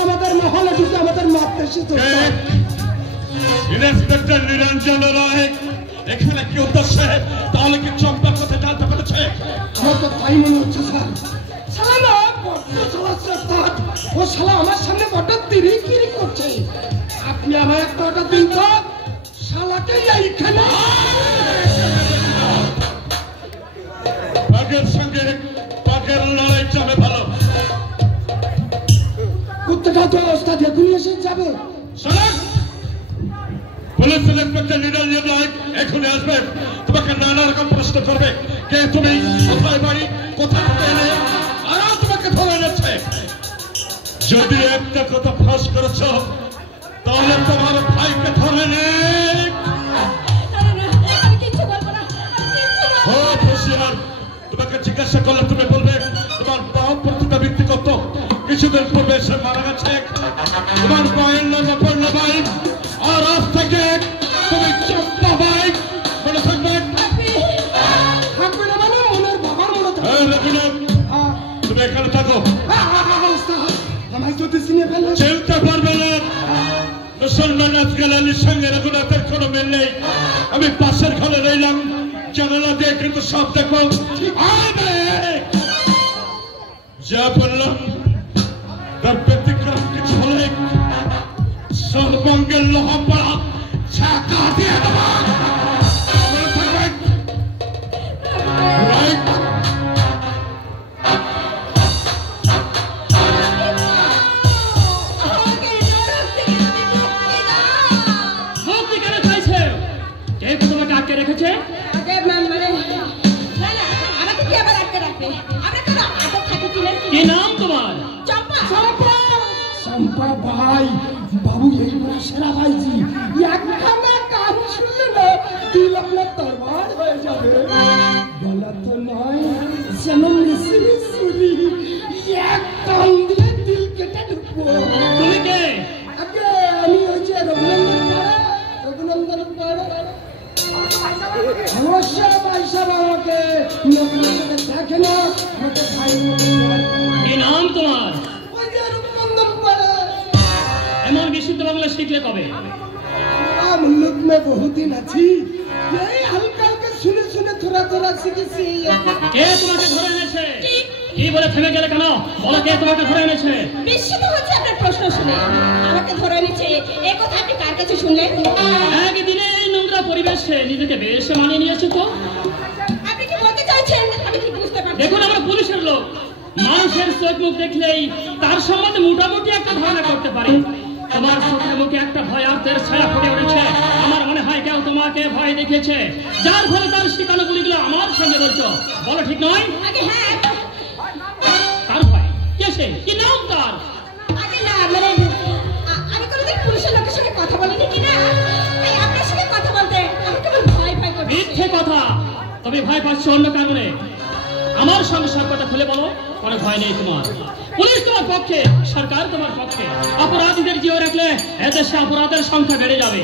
আমাদের মহলে ঢুকে আমাদের মারতে এসেছে। ইন্সপেক্টর নিরঞ্জন রায় এখানে কি উদ্দেশ্যে? তাহলে কি চম্পার কথা জানতে পেরেছে? আমার তো তাই মনে হচ্ছে স্যার। শালা না ওস্তাদ, ও শালা আমার সামনে বড্ড তিরিকিরি করছে। আপনি আমার একটা অর্ডার দিন তো, শালাকে এইখানে বাঘের সঙ্গে বাঘের লড়াই যাবে ভালো। কুত্তাটা তো ওস্তাদ এখনই এসে যাবে। পুলিশ ইন্সপেক্টর নিরঞ্জন রায় এখনই আসবেন। তোমাকে নানা রকম প্রশ্ন করবে। কে তুমি, কোথায় বাড়ি, কোথায় এলে, আর তোমাকে ধরে এনেছে। যদি একটা কথা ফাঁস করেছ তাহলে তোমার ভাইকে ধরে নে। তোমাকে জিজ্ঞাসা করলে তুমি বলবে তোমার বাপ প্রতিটা ব্যক্তি কত কিছুদিন পূর্বে এসে মারা গেছে। তোমার মায়ের নাম অপর্ণ বাইক, আর আজ থেকে তুমি চম্পা বাইক। মনে থাকবে? থাকবে না মানে ওনার বাবার মনে থাকবে। তুমি এখানে থাকো। আমায় যদি চিনে ফেললে চিনতে পারবে না। মুসলমান আজকাল আলীর সঙ্গে রঘুনাথের কোনো মিল নেই। আমি পাশের ঘরে রইলাম, জানালা দিয়ে কিন্তু সব দেখো। যা বললাম তার ব্যতিক্রম কিছু হলে সর্বঙ্গের লোহা পড়া ছাকা দিয়ে দেবো। রেখেছে কি নাম তোমার? চম্পা ভাই। বাবু এই বড় সেরা ভাইজি, একখানা কান শুনলে না দিল আপনার তরবার হয়ে যাবে। বলা তো নয় যেন মিশ্রি সুরি, এক টান দিলে দিল কেটে ঢুকবো। তুমি কে? আগে আমি ওই যে রঘুনন্দন পাড়া। অবশ্যই পয়সা বাবাকে দেখে না। কি নাম তোমার? ওই যে রঘুনন্দন পাড়া। এমন বিশুদ্ধ বাংলা শিখলে কবে? मुल्क में बहुत दिन अच्छी यही हल्का हल्का सुने सुने थोड़ा थोड़ा सीखेছি। কে তোমাকে ধরে এনেছে? কি বলে থেমে গেলে কেন? বলো কে তোমাকে ধরে এনেছে? বিস্মিত হচ্ছে আপনার প্রশ্ন শুনে। আমাকে ধরে এনেছে এই কথা আপনি কার কাছে শুনলেন? একদিনে এই নোংরা পরিবেশে নিজেকে বেশ মানিয়ে নিয়েছো তো। আপনি কি বলতে চাইছেন? আমি ঠিক বুঝতে পারছি। দেখুন আমরা পুলিশের লোক, মানুষের চোখ মুখ দেখলেই তার সম্বন্ধে মোটামুটি একটা ধারণা করতে পারি। তোমার চোখের মুখে একটা ভয়ার্থের ছায়া ফুটে উঠেছে। আমার মনে হয় কেউ তোমাকে ভয় দেখিয়েছে, যার ফলে তার শিকানো গুলিগুলো আমার সঙ্গে বলছো। বলো ঠিক নয়? আগে হ্যাঁ, তার ভয় কে সে? কি নাম তার? আগে না মানে আমি কোনোদিন পুলিশের লোকের সঙ্গে কথা বলিনি কিনা, তাই আপনার সঙ্গে কথা বলতে আমি কেবল ভয় পাই করছি। মিথ্যে কথা। তুমি ভয় পাচ্ছ অন্য কারণে। আমার সঙ্গে সব কথা খুলে বলো। কোনো ভয় নেই তোমার। পুলিশ তোমার পক্ষে, সরকার তোমার পক্ষে। অপরাধীদের জিও রাখলে এদেশে অপরাধের সংখ্যা বেড়ে যাবে।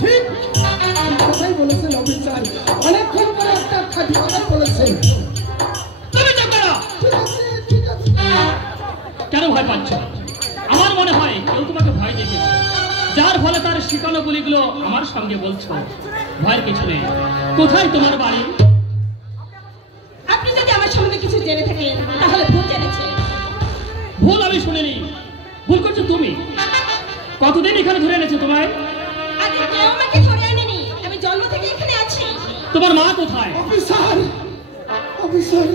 ঠিক কথাই বলেছেন অফিসার, অনেকক্ষণ পরে একটা খাঁটি কথা বলেছেন। তুমি চুপ করো। ঠিক আছে ঠিক আছে। কেন ভয় পাচ্ছ? আমার মনে হয় কেউ তোমাকে ভয় দেখিয়েছে, যার ফলে তার শিকানো গুলিগুলো আমার সঙ্গে বলছো। ভয়ের কিছু নেই। কোথায় তোমার বাড়ি? আপনি যদি আমার সম্বন্ধে কিছু জেনে থাকেন তাহলে ভুল জেনেছেন। ভুল আমি শুনিনি, ভুল করছো তুমি। কতদিন এখানে ধরে এনেছে তোমায়? আগে কেউ আমাকে ধরে আনেনি, আমি জন্ম থেকে এখানে আছি। তোমার মা কোথায়? অফিসার অফিসার,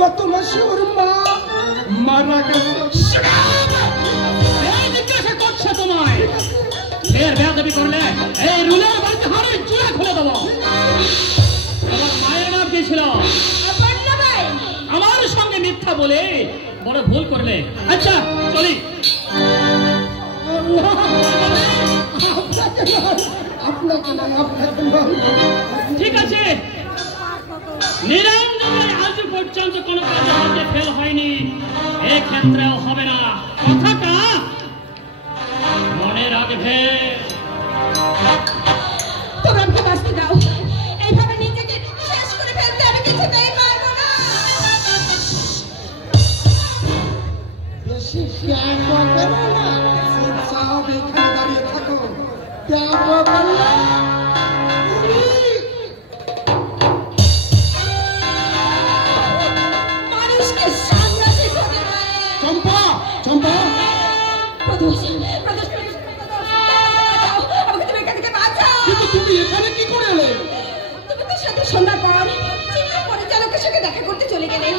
গত মাসে ওর মা মারা গেছে। জিজ্ঞাসা করছে তোমায়। ফের বেয়াদবি করলে এই রুলের বাড়িতে হাড়ে চুড়ে খুলে দেবো। আমার মায়ের নাম কি ছিল? অপর্ণা ভাই। আমার সঙ্গে মিথ্যা বলে বড় ভুল করলে। আচ্ছা চলি। আপনাকে নয় আপনাকে নয়। ঠিক আছে, নিরঞ্জনের আজ পর্যন্ত কোনো কাজে হাতে ফেল হয়নি, এক্ষেত্রেও হবে না। কথাটা মনে রাখবে। তোমরা আমাকে বাঁচতে দাও। এইভাবে নিজেকে শেষ করে ফেলতে আমি কিছুতেই সাথে সন্ধ্যার পর চিন্তা পরিচালকের সঙ্গে দেখা করতে চলে গেলেন।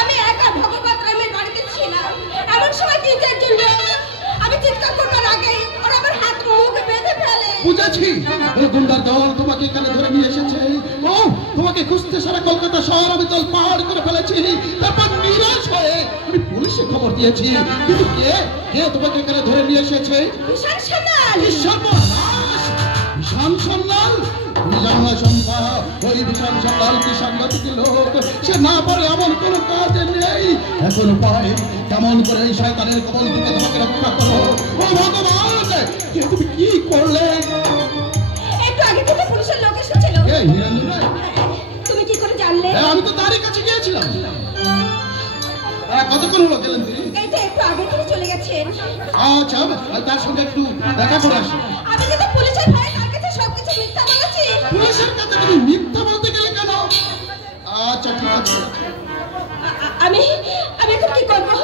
আমি একা ভগবত রামের বাড়িতে ছিলাম। এমন সময় 3-4 জন লোক আমি চিৎকার করবার আগে ওরা আমার হাত মুখ বেঁধে ফেলে। বুঝেছি, ওই গুন্ডার দল তোমাকে এখানে ধরে নিয়ে এসেছে। ও তোমাকে খুঁজতে সারা কলকাতা শহর আমি দল পাহাড় করে ফেলেছি। তারপর নিরাশ হয়ে আমি পুলিশে খবর দিয়েছি। কিন্তু কে কে তোমাকে এখানে ধরে নিয়ে এসেছে? বিশাল সান্যাল। বিশাল সান্যাল? তুমি জানো না চম্পা, ওই বিশাল সান্যাল কি সাংঘাতিক লোক। সে না পারে এমন কোনো কাজ নেই। এখন উপায় কেমন করে এই শয়তানের কবল থেকে তোমাকে রক্ষা করো। ও ভগবান, তুমি কি করলে? একটু আগে থেকে পুলিশের লোক এসেছিল। তুমি কি করে জানলে? আমি তো তারই কাছে গিয়েছিলাম। কতক্ষণ হলো গেলেন তিনি? এই তো একটু আগে থেকে চলে গেছেন। আচ্ছা, তার সঙ্গে একটু দেখা করে আসি। আমি কিন্তু পুলিশের ভয়ে তার কাছে সবকিছু মিথ্যা বলেছি। পুলিশের কাছে তুমি মিথ্যা বলতে গেলে কেন? আচ্ছা ঠিক আছে, আমি এখন কি করবো?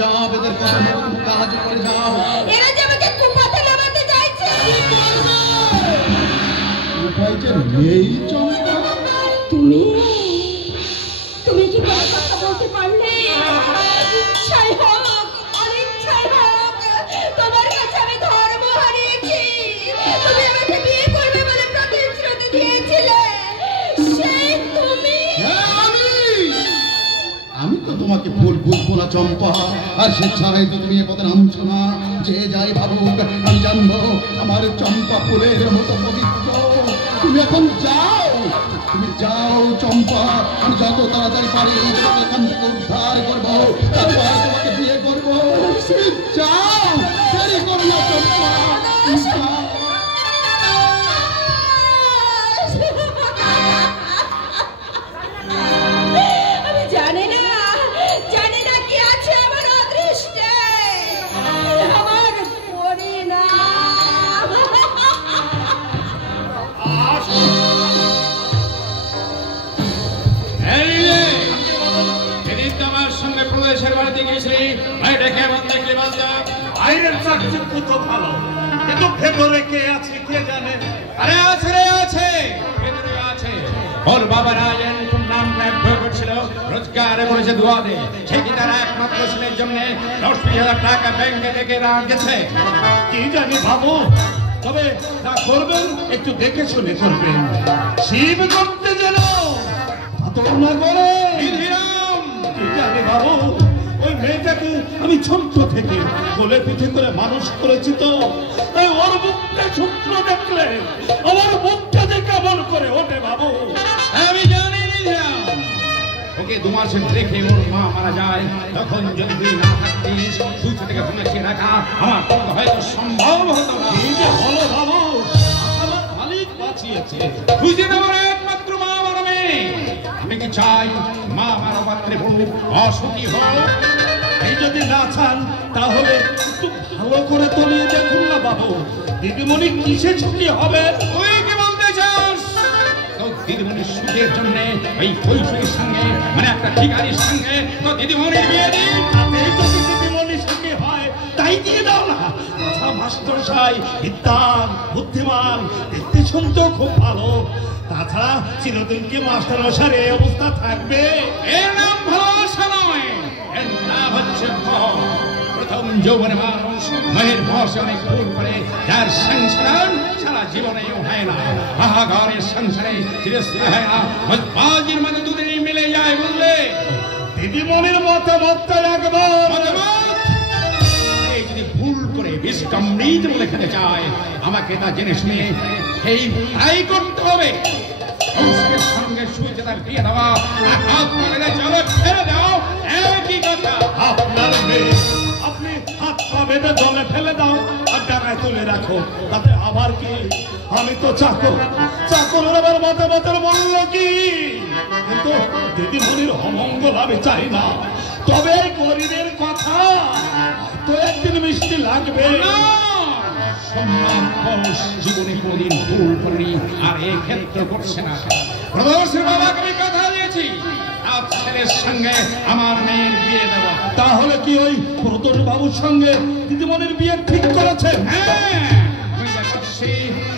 যাও, এদের কথা মতো তুমি কাজ করে যাও। এরা যে আমাকে কুপাতে নামাতে চাইছে। উপায় যে নেই চম্পা। তুমি কি করে কথা বলতে পারলে? ইচ্ছাই হোক অনিচ্ছাই হোক, তোমার কাছে আমি ধর্ম হারিয়েছি। তুমি আমাকে বিয়ে করবে বলে প্রতিশ্রুতি দিয়েছিলে, সেই তুমি। আমি তো তোমাকে ভুল বুঝবো না চম্পা। আর স্বেচ্ছায় তো তুমি এ পথে নামছো না। যে যাই ভাবুক, আমি জানবো আমার চম্পা ফুলের মতো পবিত্র। তুমি এখন যাও, তুমি যাও চম্পা। আমি যত তাড়াতাড়ি পারি তোমাকে এখান থেকে উদ্ধার করবো, তারপর তোমাকে বিয়ে করবো। তুমি যাও, দেরি করো না চম্পা, যাও। আমি জানি না কি আছে আমার অদৃষ্টে, আমার পরিণাম। সেদিন তো আমার সঙ্গে প্রদেশের বাড়িতে গিয়েছিলি, দেখে এমন দেখলি বলতো বাইরের চাকচিক্য তো ভালো, কিন্তু ভেতরে কে আছে কে জানে। আরে আছে রে, আছে ভেতরে আছে। ওর বাবা রাজেন নাম করছিল, রোজগার করেছে দুয়ারে। সেই কি তার একমাত্র ছেলের জন্য 10,000 টাকা ব্যাংকে থেকে রাখছে। কি জানি বাবু, তবে না করবেন একটু দেখে শুনে করবেন। শিব করতে যেন না করে। কি জানি বাবু, ওই মেয়েটাকে আমি ছোট্ট থেকে কোলে পিঠে করে মানুষ করেছি তো। ওর মুখটা শুক্র দেখলে আমার মুখটা যে কেমন করে ওঠে বাবু। আমি জানি ওকে 2 মাস রেখে ওর মা মারা যায়। তখন যদি তুই না থাকতিস, সুস্থ থেকে ঘুমিয়ে রাখা আমার পক্ষে হয়তো সম্ভব হতো না। এই যে বলো বাবু, আমার মালিক বাঁচিয়েছে। তুই যে আমার একমাত্র মা আমার মেয়ে। আমি কি চাই মা আমার পাত্রে বলুক, অসুখী হোক। এই যদি না চান তাহলে একটু ভালো করে তলিয়ে দেখুন না বাবু, দিদিমণি কিসে ছুটি হবে। তুই কি বলতে চাস? দিদিমণির সুখের জন্য ওই কৈশোরীর সঙ্গে, মানে একটা ঠিকারির সঙ্গে তো দিদিমণির বিয়ে দিই। তাতে যদি দিদিমণির সঙ্গে হয় তাই দিয়ে দাও না। কথা মাস্টার সাহেব বিদ্যান, বুদ্ধিমান, দেখতে শুনতেও খুব ভালো। তাছাড়া চিরদিন কি মাস্টার মশার এই অবস্থা থাকবে? এর নাম ভালোবাসা নয়, এর নাম হচ্ছে ভয়। প্রথম যৌবনে মানুষ মায়ের বয়সে অনেক ভুল করে, যার সংসার সারা জীবনেও হয় না। হাহাকারের সংসারে চিরস্থায়ী হয় না। বাজির মধ্যে দুদিনই মিলে যায়, বুঝলে? দিদিমণির মতামতটা একবার যদি ভুল করে বিষকামৃত বলে খেতে চায়, আমাকে তা জেনে শুনে সেই তাই করতে হবে। সঙ্গে সুইচে তার বিয়ে দেওয়া, হাত পা জলে ফেলে দাও, একই কথা। আপনার মেয়ে আপনি হাত পা বেঁধে জলে ফেলে দাও আর টাকায় তুলে রাখো, তাতে আবার কি? আমি তো চাকরের আবার মতামতের মূল্য কি? কিন্তু দিদিমণির অমঙ্গল আমি চাই না। তবে গরিবের কথা তো একদিন মিষ্টি লাগবে না। সম্মান পরশ জীবনে কোনদিন ভুল করেনি, আর এই ক্ষেত্রে করছে না। প্রদর্শের বাবাকে আমি কথা দিয়েছি, আর ছেলের সঙ্গে আমার মেয়ের বিয়ে দেব। তাহলে কি ওই প্রদোষ বাবুর সঙ্গে দিদিমণির বিয়ে ঠিক করেছে? হ্যাঁ, আমি যা করছি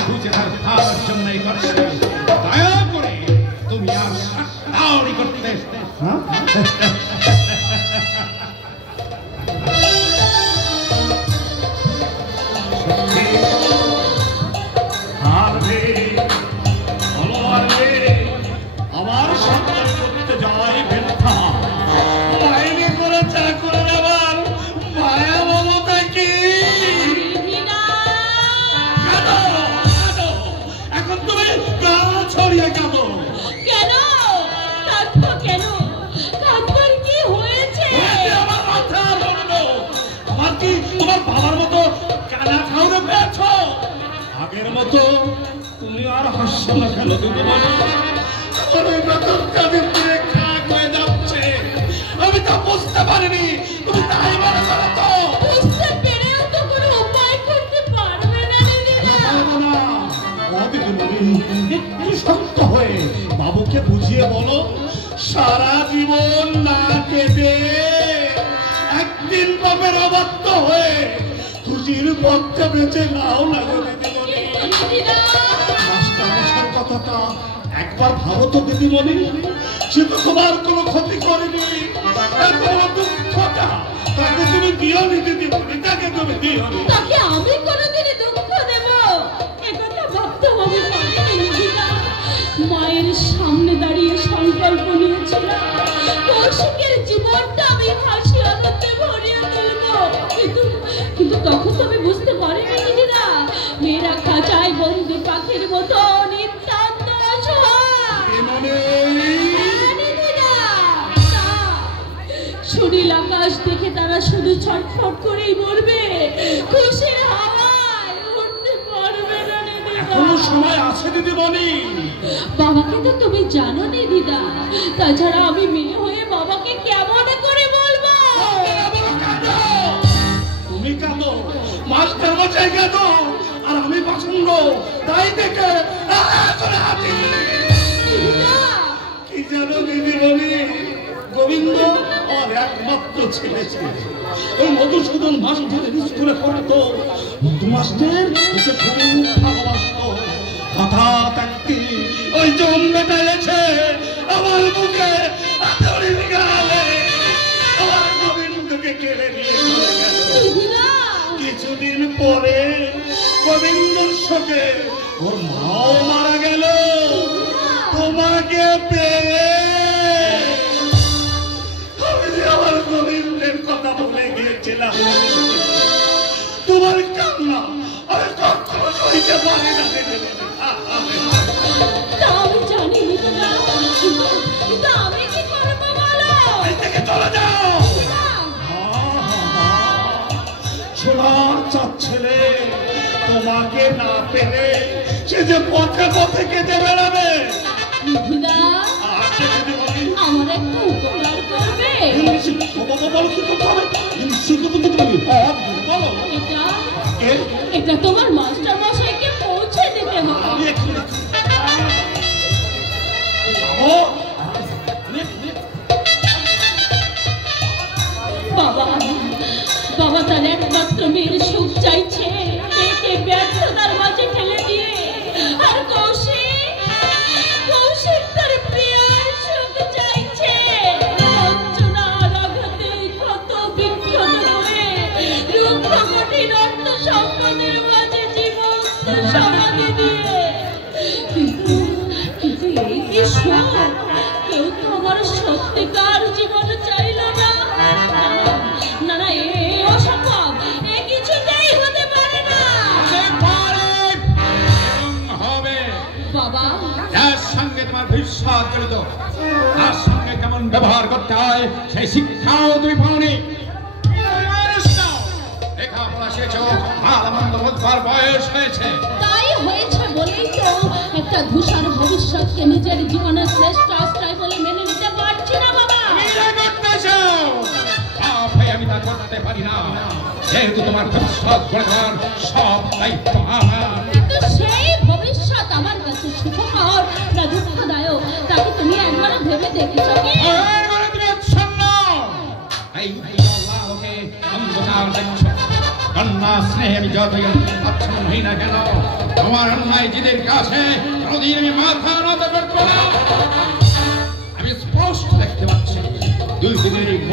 বুঝে তার ভালোর জন্যই করছি। দয়া করে তুমি আর আউরি করতে হ্যাঁ আমার সাথে করতে যায় ব্যথা মাইনে করে চাকর আবার মায়া মমতা কি এখন তুমি গা ছড়িয়ে কাঁদো কেন কাঁদবো কেন? কাঁদবার কি হয়েছে? আমার মাথা ধরলো আমার কি তোমার বাবার মতো কানা খাওয়ানো পেয়েছ আগের মতো তুমি আর হাসছো না কেন দিদি বলো আমি তা বুঝতে পারিনি তুমি তাই মনে করো তো বুঝতে পেরেও তো কোনো উপায় করতে পারবে না দিদিরা। একটু শক্ত হয়ে বাবুকে বুঝিয়ে বলো সারা জীবন না কেটে একদিন বাবের অবাধ্য হয়ে খুশির পক্ষে বেঁচে নাও না মাস্টার কথাটা একবার ভাবো তো দিদিমণি সে তো তোমার কোনো ক্ষতি করেনি দুঃখটা তাকে তুমি দিওনি দিদিমণি তাকে তুমি দিওনি তাকে আমি কোনোদিনই দুঃখ দেব একথা ভাবতে হবে দিদিরা। মায়ের সামনে দাঁড়িয়ে সংকল্প নিয়েছিলাম কৌশিকের জীবনটা আমি হাসি আনন্দে ভরিয়ে তুলবো কিন্তু তখন তো আমি বুঝতে পারিনি দিদিরা মেয়েরা খাঁচায় বন্দি পাখির মতো নিতান্ত সুনীল আকাশ দেখে তারা শুধু ছটফট করেই মরবে খুশির হাওয়ায় উঠতে পারবে না এখনো সময় আছে দিদিমণি বাবাকে তো তুমি জানো নি দিদা তাছাড়া আমি মেয়ে হয়ে বাবাকে কেমন করে বলবো তুমি কাঁদো মাস্টার মশাই কাঁদো আর আমি পছন্দ তাই দেখে কি জানো দিদিমণি গোবিন্দ আর একমাত্র ছেলে ছিল ওই মধুসূদন মাস্টার স্কুলে পড়তো মধু মাস্টার ওকে খুব ভালোবাসতো হঠাৎ একদিন ওই জন্মেটা এসে আমার বুকে আমার গোবিন্দকে কেড়ে নিয়ে চলে গেল কিছুদিন পরে গোবিন্দর শোকে ওর মাও মারা গেল তোমাকে পেয়ে আমার গোবিন্দের কথা বলে গিয়েছিলাম তোমার কান্না আমি কখনো সইতে পারি না আমি জানি না কিন্তু আমি কি করবো বলো থেকে চলে যাও ছোড়ার চাচ্ছিলে তোমাকে না পেলে সে যে পথে পথে কেটে বেড়াবে আমার একটু উপকার করবে এটা তোমার মাস্টার মশাইকে পৌঁছে দিতে হবে বাবা বাবা তার একমাত্র মেয়ের সুখ চাইছে মেয়েকে ব্যর্থতার মাঝে ফেলে দিয়ে আর কৌশিক তার প্রিয়ার সুখ চাইছে বঞ্চনার আঘাতে ক্ষত বিক্ষত হয়ে রুক্ষ কঠিন অর্থ সম্পদের মাঝে জীবন সমাধি দিয়ে কিন্তু এই কি সুখ কেউ তো আমার সত্যিকার জীবন চাইল না না না এ অসম্ভব এ কিছুতেই হতে পারে না হবে বাবা যার সঙ্গে তোমার ভবিষ্যৎ জড়িত তার সঙ্গে কেমন ব্যবহার করতে হয় সেই শিক্ষাও তুমি পাওনি লেখাপড়া শিখেছ ভালো মন্দ বুঝবার বয়স হয়েছে তাই হয়েছে বলেই তো একটা ধূসর ভবিষ্যৎকে নিজের জীবনের শ্রেষ্ঠ আশ্রয় বলে মেনে নিতে পারছি না বাবা আমি তা করতে পারি না যেহেতু তোমার ভবিষ্যৎ গড়ে দেওয়ার সব দায়িত্ব আমার কিন্তু সেই ভবিষ্যৎ আমার কাছে সুখকর না দুঃখদায়ক তাকে তুমি একবার ভেবে দেখেছো কি কন্যা স্নেহে আমি যতই আচ্ছন্ন হই না কেন তোমার অন্যায় জিদের কাছে কোনদিন আমি মাথা নত করবো না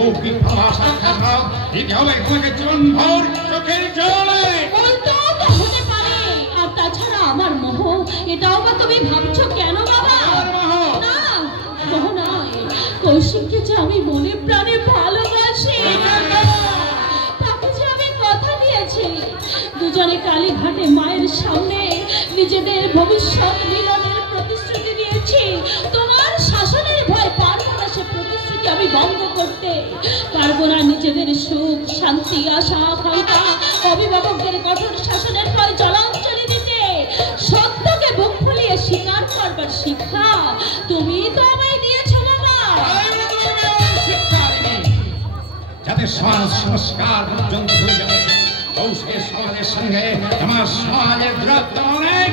লৌকিক ভালোবাসার খেসারত দিতে হবে তোমাকে জীবনভর চোখের জলে। বলতো তো হতে পারে, আর তাছাড়া আমার মোহ, এটাও বা তুমি ভাবছো কেন বাবা? না, মোহ নয়, কৌশিককে যে আমি মনে প্রাণে ভালোবাসি, তাকে যে আমি কথা দিয়েছি দুজনে কালীঘাটে মায়ের সামনে নিজেদের ভবিষ্যৎ মিলনের প্রতিশ্রুতি দিয়েছি। তোমার শাসনের ভয় পারবো না সে প্রতিশ্রুতি আমি ভঙ্গ করতে, পারবো না নিজেদের সুখ শান্তি আশা আকাঙ্ক্ষা অভিভাবকদের কঠোর শাসনের ভয় জলাঞ্জলি দিতে। সত্যকে বুক ফুলিয়ে স্বীকার করবার শিক্ষা তুমি তো আমায় দিয়েছো বাবা। যাতে সমাজ সংস্কার পর্যন্ত হয়ে যাবে, সে সমাজের সঙ্গে আমার সমাজের দূরত্ব অনেক।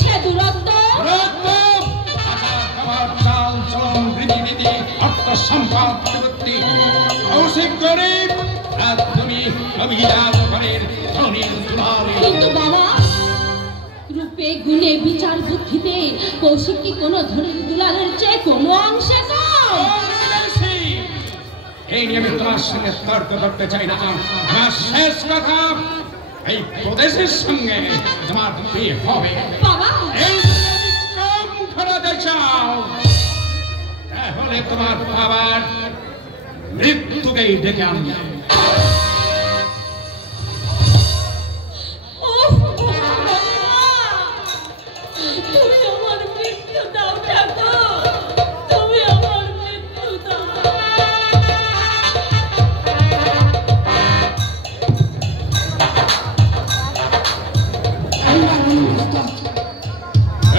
সে দূরত্ব চলন রীতিনীতি অর্থ সম্পদ প্রবৃত্তি কৌশিক গরিব আর তুমি অভিজাত ঘরের ধনীর দুলারে। কিন্তু বাবা, রূপে গুণে বিচার বুদ্ধিতে কৌশিক কি কোনো ধনীর দুলালের চেয়ে কোনো অংশে কম? এই নিয়ে আমি তোমার সঙ্গে তর্ক করতে চাই না। আমার শেষ কথা, এই প্রদেশের সঙ্গে তোমার বিয়ে হবে। বাবা, এই কম ঘটাতে চাও তাহলে তোমার বাবার মৃত্যুকেই ডেকে আনবে। তুমি আমার মৃত্যু দাও ঠাকুর, তুমি আমার মৃত্যু দাও।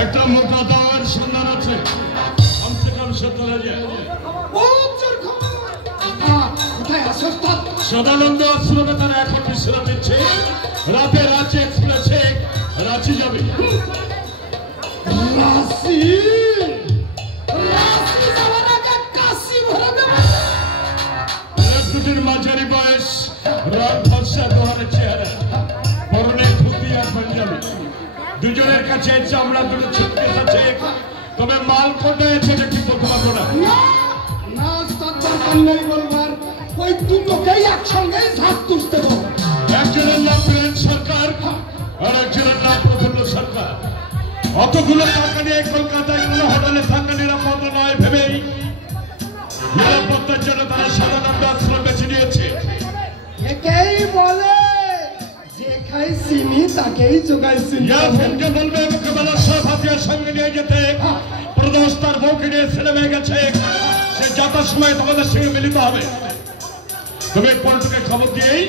একটা মোটা দাওয়ার সন্ধান আছে, কমসে কম 70 হাজার। কোথায় আছো ওস্তাদ? সদানন্দ আশ্রমে তারা এখন বিশ্রাম নিচ্ছে। রাতে রাঁচি এক্সপ্রেসে রাঁচি যাবে। রাশি যাওয়ার আগে কাশি ভরে দেবে। দুটির মাঝারি বয়স, রং ফর্সা, দোহারে চেহারা, পরনে ধুতি আর পাঞ্জাবি। দুজনের কাছে চামড়া দুটো সুটকেস আছে, তবে মাল কোথায় আছে এটা ঠিক বলতে পারবো না। না ওস্তাদ, দরকার নেই বলবার, ওই দুটোকেই একসঙ্গে ঝাঁপ তুলতে বল। একজনের নাম প্রেম সরকার আর একজনের নাম প্রফুল্ল সরকার। অতগুলো টাকা নিয়ে কলকাতায় কোনো হোটেলে থাকা নিরাপদ নয় ভেবেই নিরাপত্তার জন্য তারা সদানন্দ আশ্রম বেছে নিয়েছে। একেই বলে যে খাই চিনি তাকেই যোগাই চিনি। ফোনকে বলবে মোকাবেলা সব হাতিয়ার সঙ্গে নিয়ে যেতে। প্রদোষ তার বউকে নিয়ে ছেলে মেয়ে গেছে, সে যাতার সময় তোমাদের সঙ্গে মিলিত হবে। তুমি পল্টুকে খবর দিয়েই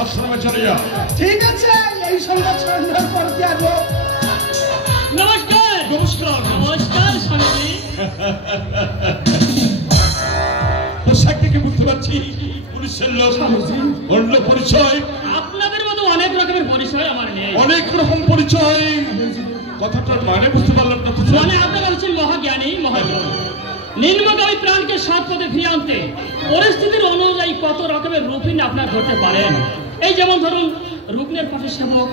আশ্রমে চলে যাও। ঠিক আছে, এই সংবাদ ছড়ানোর পর কি আরো? নমস্কার নমস্কার। নমস্কার স্বামীজি। পোশাক দেখে বুঝতে পারছি পুলিশের লোক। অন্য পরিচয়? আপনাদের মতো অনেক রকমের পরিচয় আমার নেই। অনেক রকম পরিচয়, কথাটার মানে বুঝতে পারলাম না। মানে আপনারা হচ্ছেন মহাজ্ঞানী মহাজন, নিম্নগামী প্রাণকে সৎ পথে ফিরে আনতে পরিস্থিতির অনুযায়ী কত রকমের রূপিন আপনার ধরতে পারেন। এই যেমন ধরুন, রুগ্নের পাশে সেবক,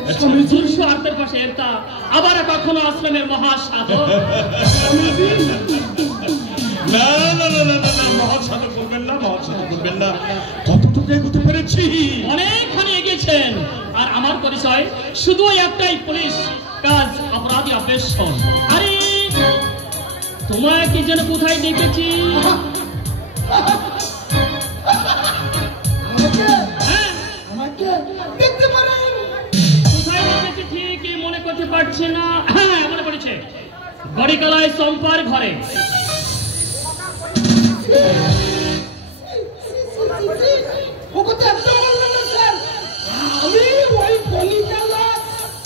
দুর্শো আর্তের পাশে এরতা, আবার কখনো আশ্রমের মহাসাধক। না না না না না, মহাসাধক করবেন না, মহাসাধক করবেন না। কতটুকু এগোতে পেরেছি? অনেকখানি এগিয়েছেন। আর আমার পরিচয় শুধু একটাই, পুলিশ কাজ অপরাধী অপেক্ষণ। আরে তোমায় কি যেন কোথায় দেখেছি? আমাকে দেখতে পারেন? কোথায় দেখেছি ঠিকই মনে করতে পারছি না। হ্যাঁ, মনে পড়েছে, গড়িকলায় চম্পার ঘরে। ও কথা একদম বললেন না স্যার, আমি ওই গলিকালা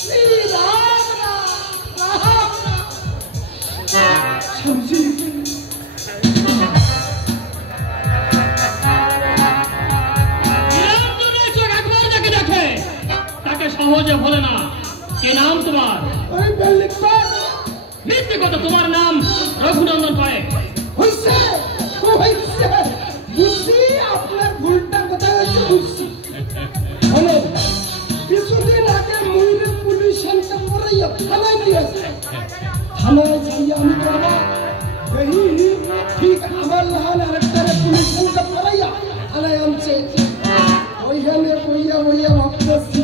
শ্রীরাম স্বামীজি। তাকে সহজে বলে না। কে নাম তোমার? ওই বেল্লিকবাদ। মিথ্যে কথা, তোমার নাম রঘুনন্দন কয়েক। হইছে হইছে, বুঝছি আপনার ভুলটা কোথায় হচ্ছে বুঝছি। হলো কিছুদিন আগে ময়ূরের পুলিশ সেন্টার করাইয়া থানায় দিয়েছে। থানায় যাইয়া আমি করবো দেখি ঠিক আমার লাহান আরেকটারে পুলিশ সেন্টার করাইয়া থানায় আনছে ওইখানে বইয়া বইয়া ভাবতেছি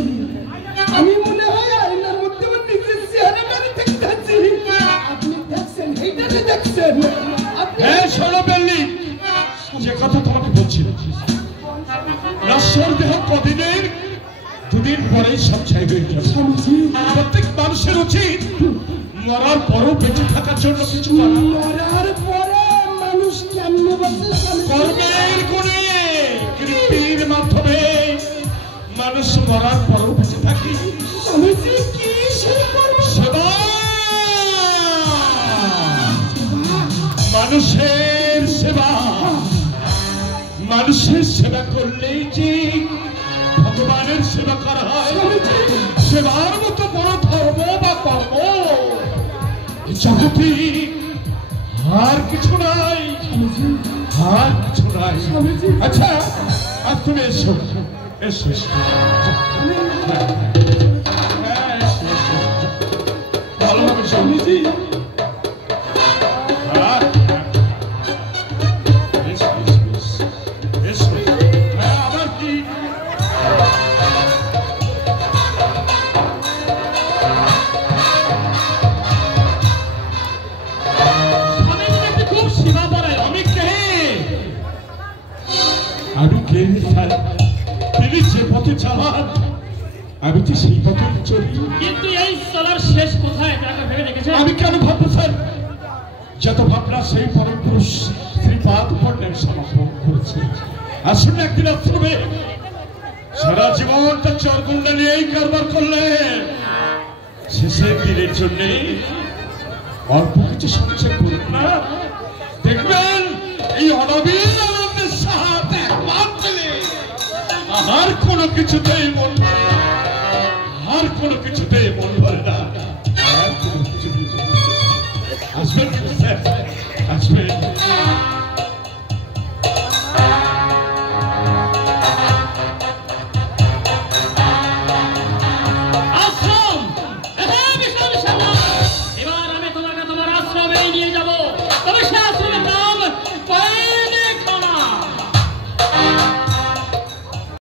আমি মনে হয় আয়নার মধ্যে আমার নিজের চেহারাটারে দেখতেছি। আপনি দেখছেন এইটাকে দেখছেন আপনি শোনো বেল্লি, যে কথা তোমাকে বলছিলাম, নশ্বর দেহ কদিনের, দুদিন পরেই সব ছাই হয়ে যাবে। প্রত্যেক মানুষের উচিত মরার পরও বেঁচে থাকার জন্য কিছু মরার পরে মানুষ কেমন কর্মের গুণে কৃতির মাধ্যমে মানুষ মরার পরও বেঁচে থাকে। স্বামীজি কি সেই কর্ম? সেবা, মানুষের সেবা। মানুষের সেবা করলেই যে ভগবানের সেবা করা হয়। সেবার মতো বড় ধর্ম বা কর্ম জগতে আর কিছু নাই, আর কিছু নাই। আচ্ছা, আর তুমি এসো এসো এসো। ভালোভাবে স্বামীজি। আবার কি খুব সেবা করে। আমি কে? আমি কে? তিনি যে পথে চালান আমি তো সেই পথে চলি। কিন্তু এই চলার শেষ কোথায় তাকে ভেবে দেখেছেন? আমি কেন ভাববো স্যার? যত ভাবনা সেই পরম পুরুষ শ্রীপাদ পণ্যের সমর্পণ করেছে। আসুন একদিন আশ্রমে সারা জীবনটা চরগুন্ডা নিয়েই কারবার করলে শেষের দিনের জন্যে অল্প কিছু সঞ্চয় করুন না, দেখবেন এই অনবীন আনন্দের সাথে আর কোনো কিছুতেই মন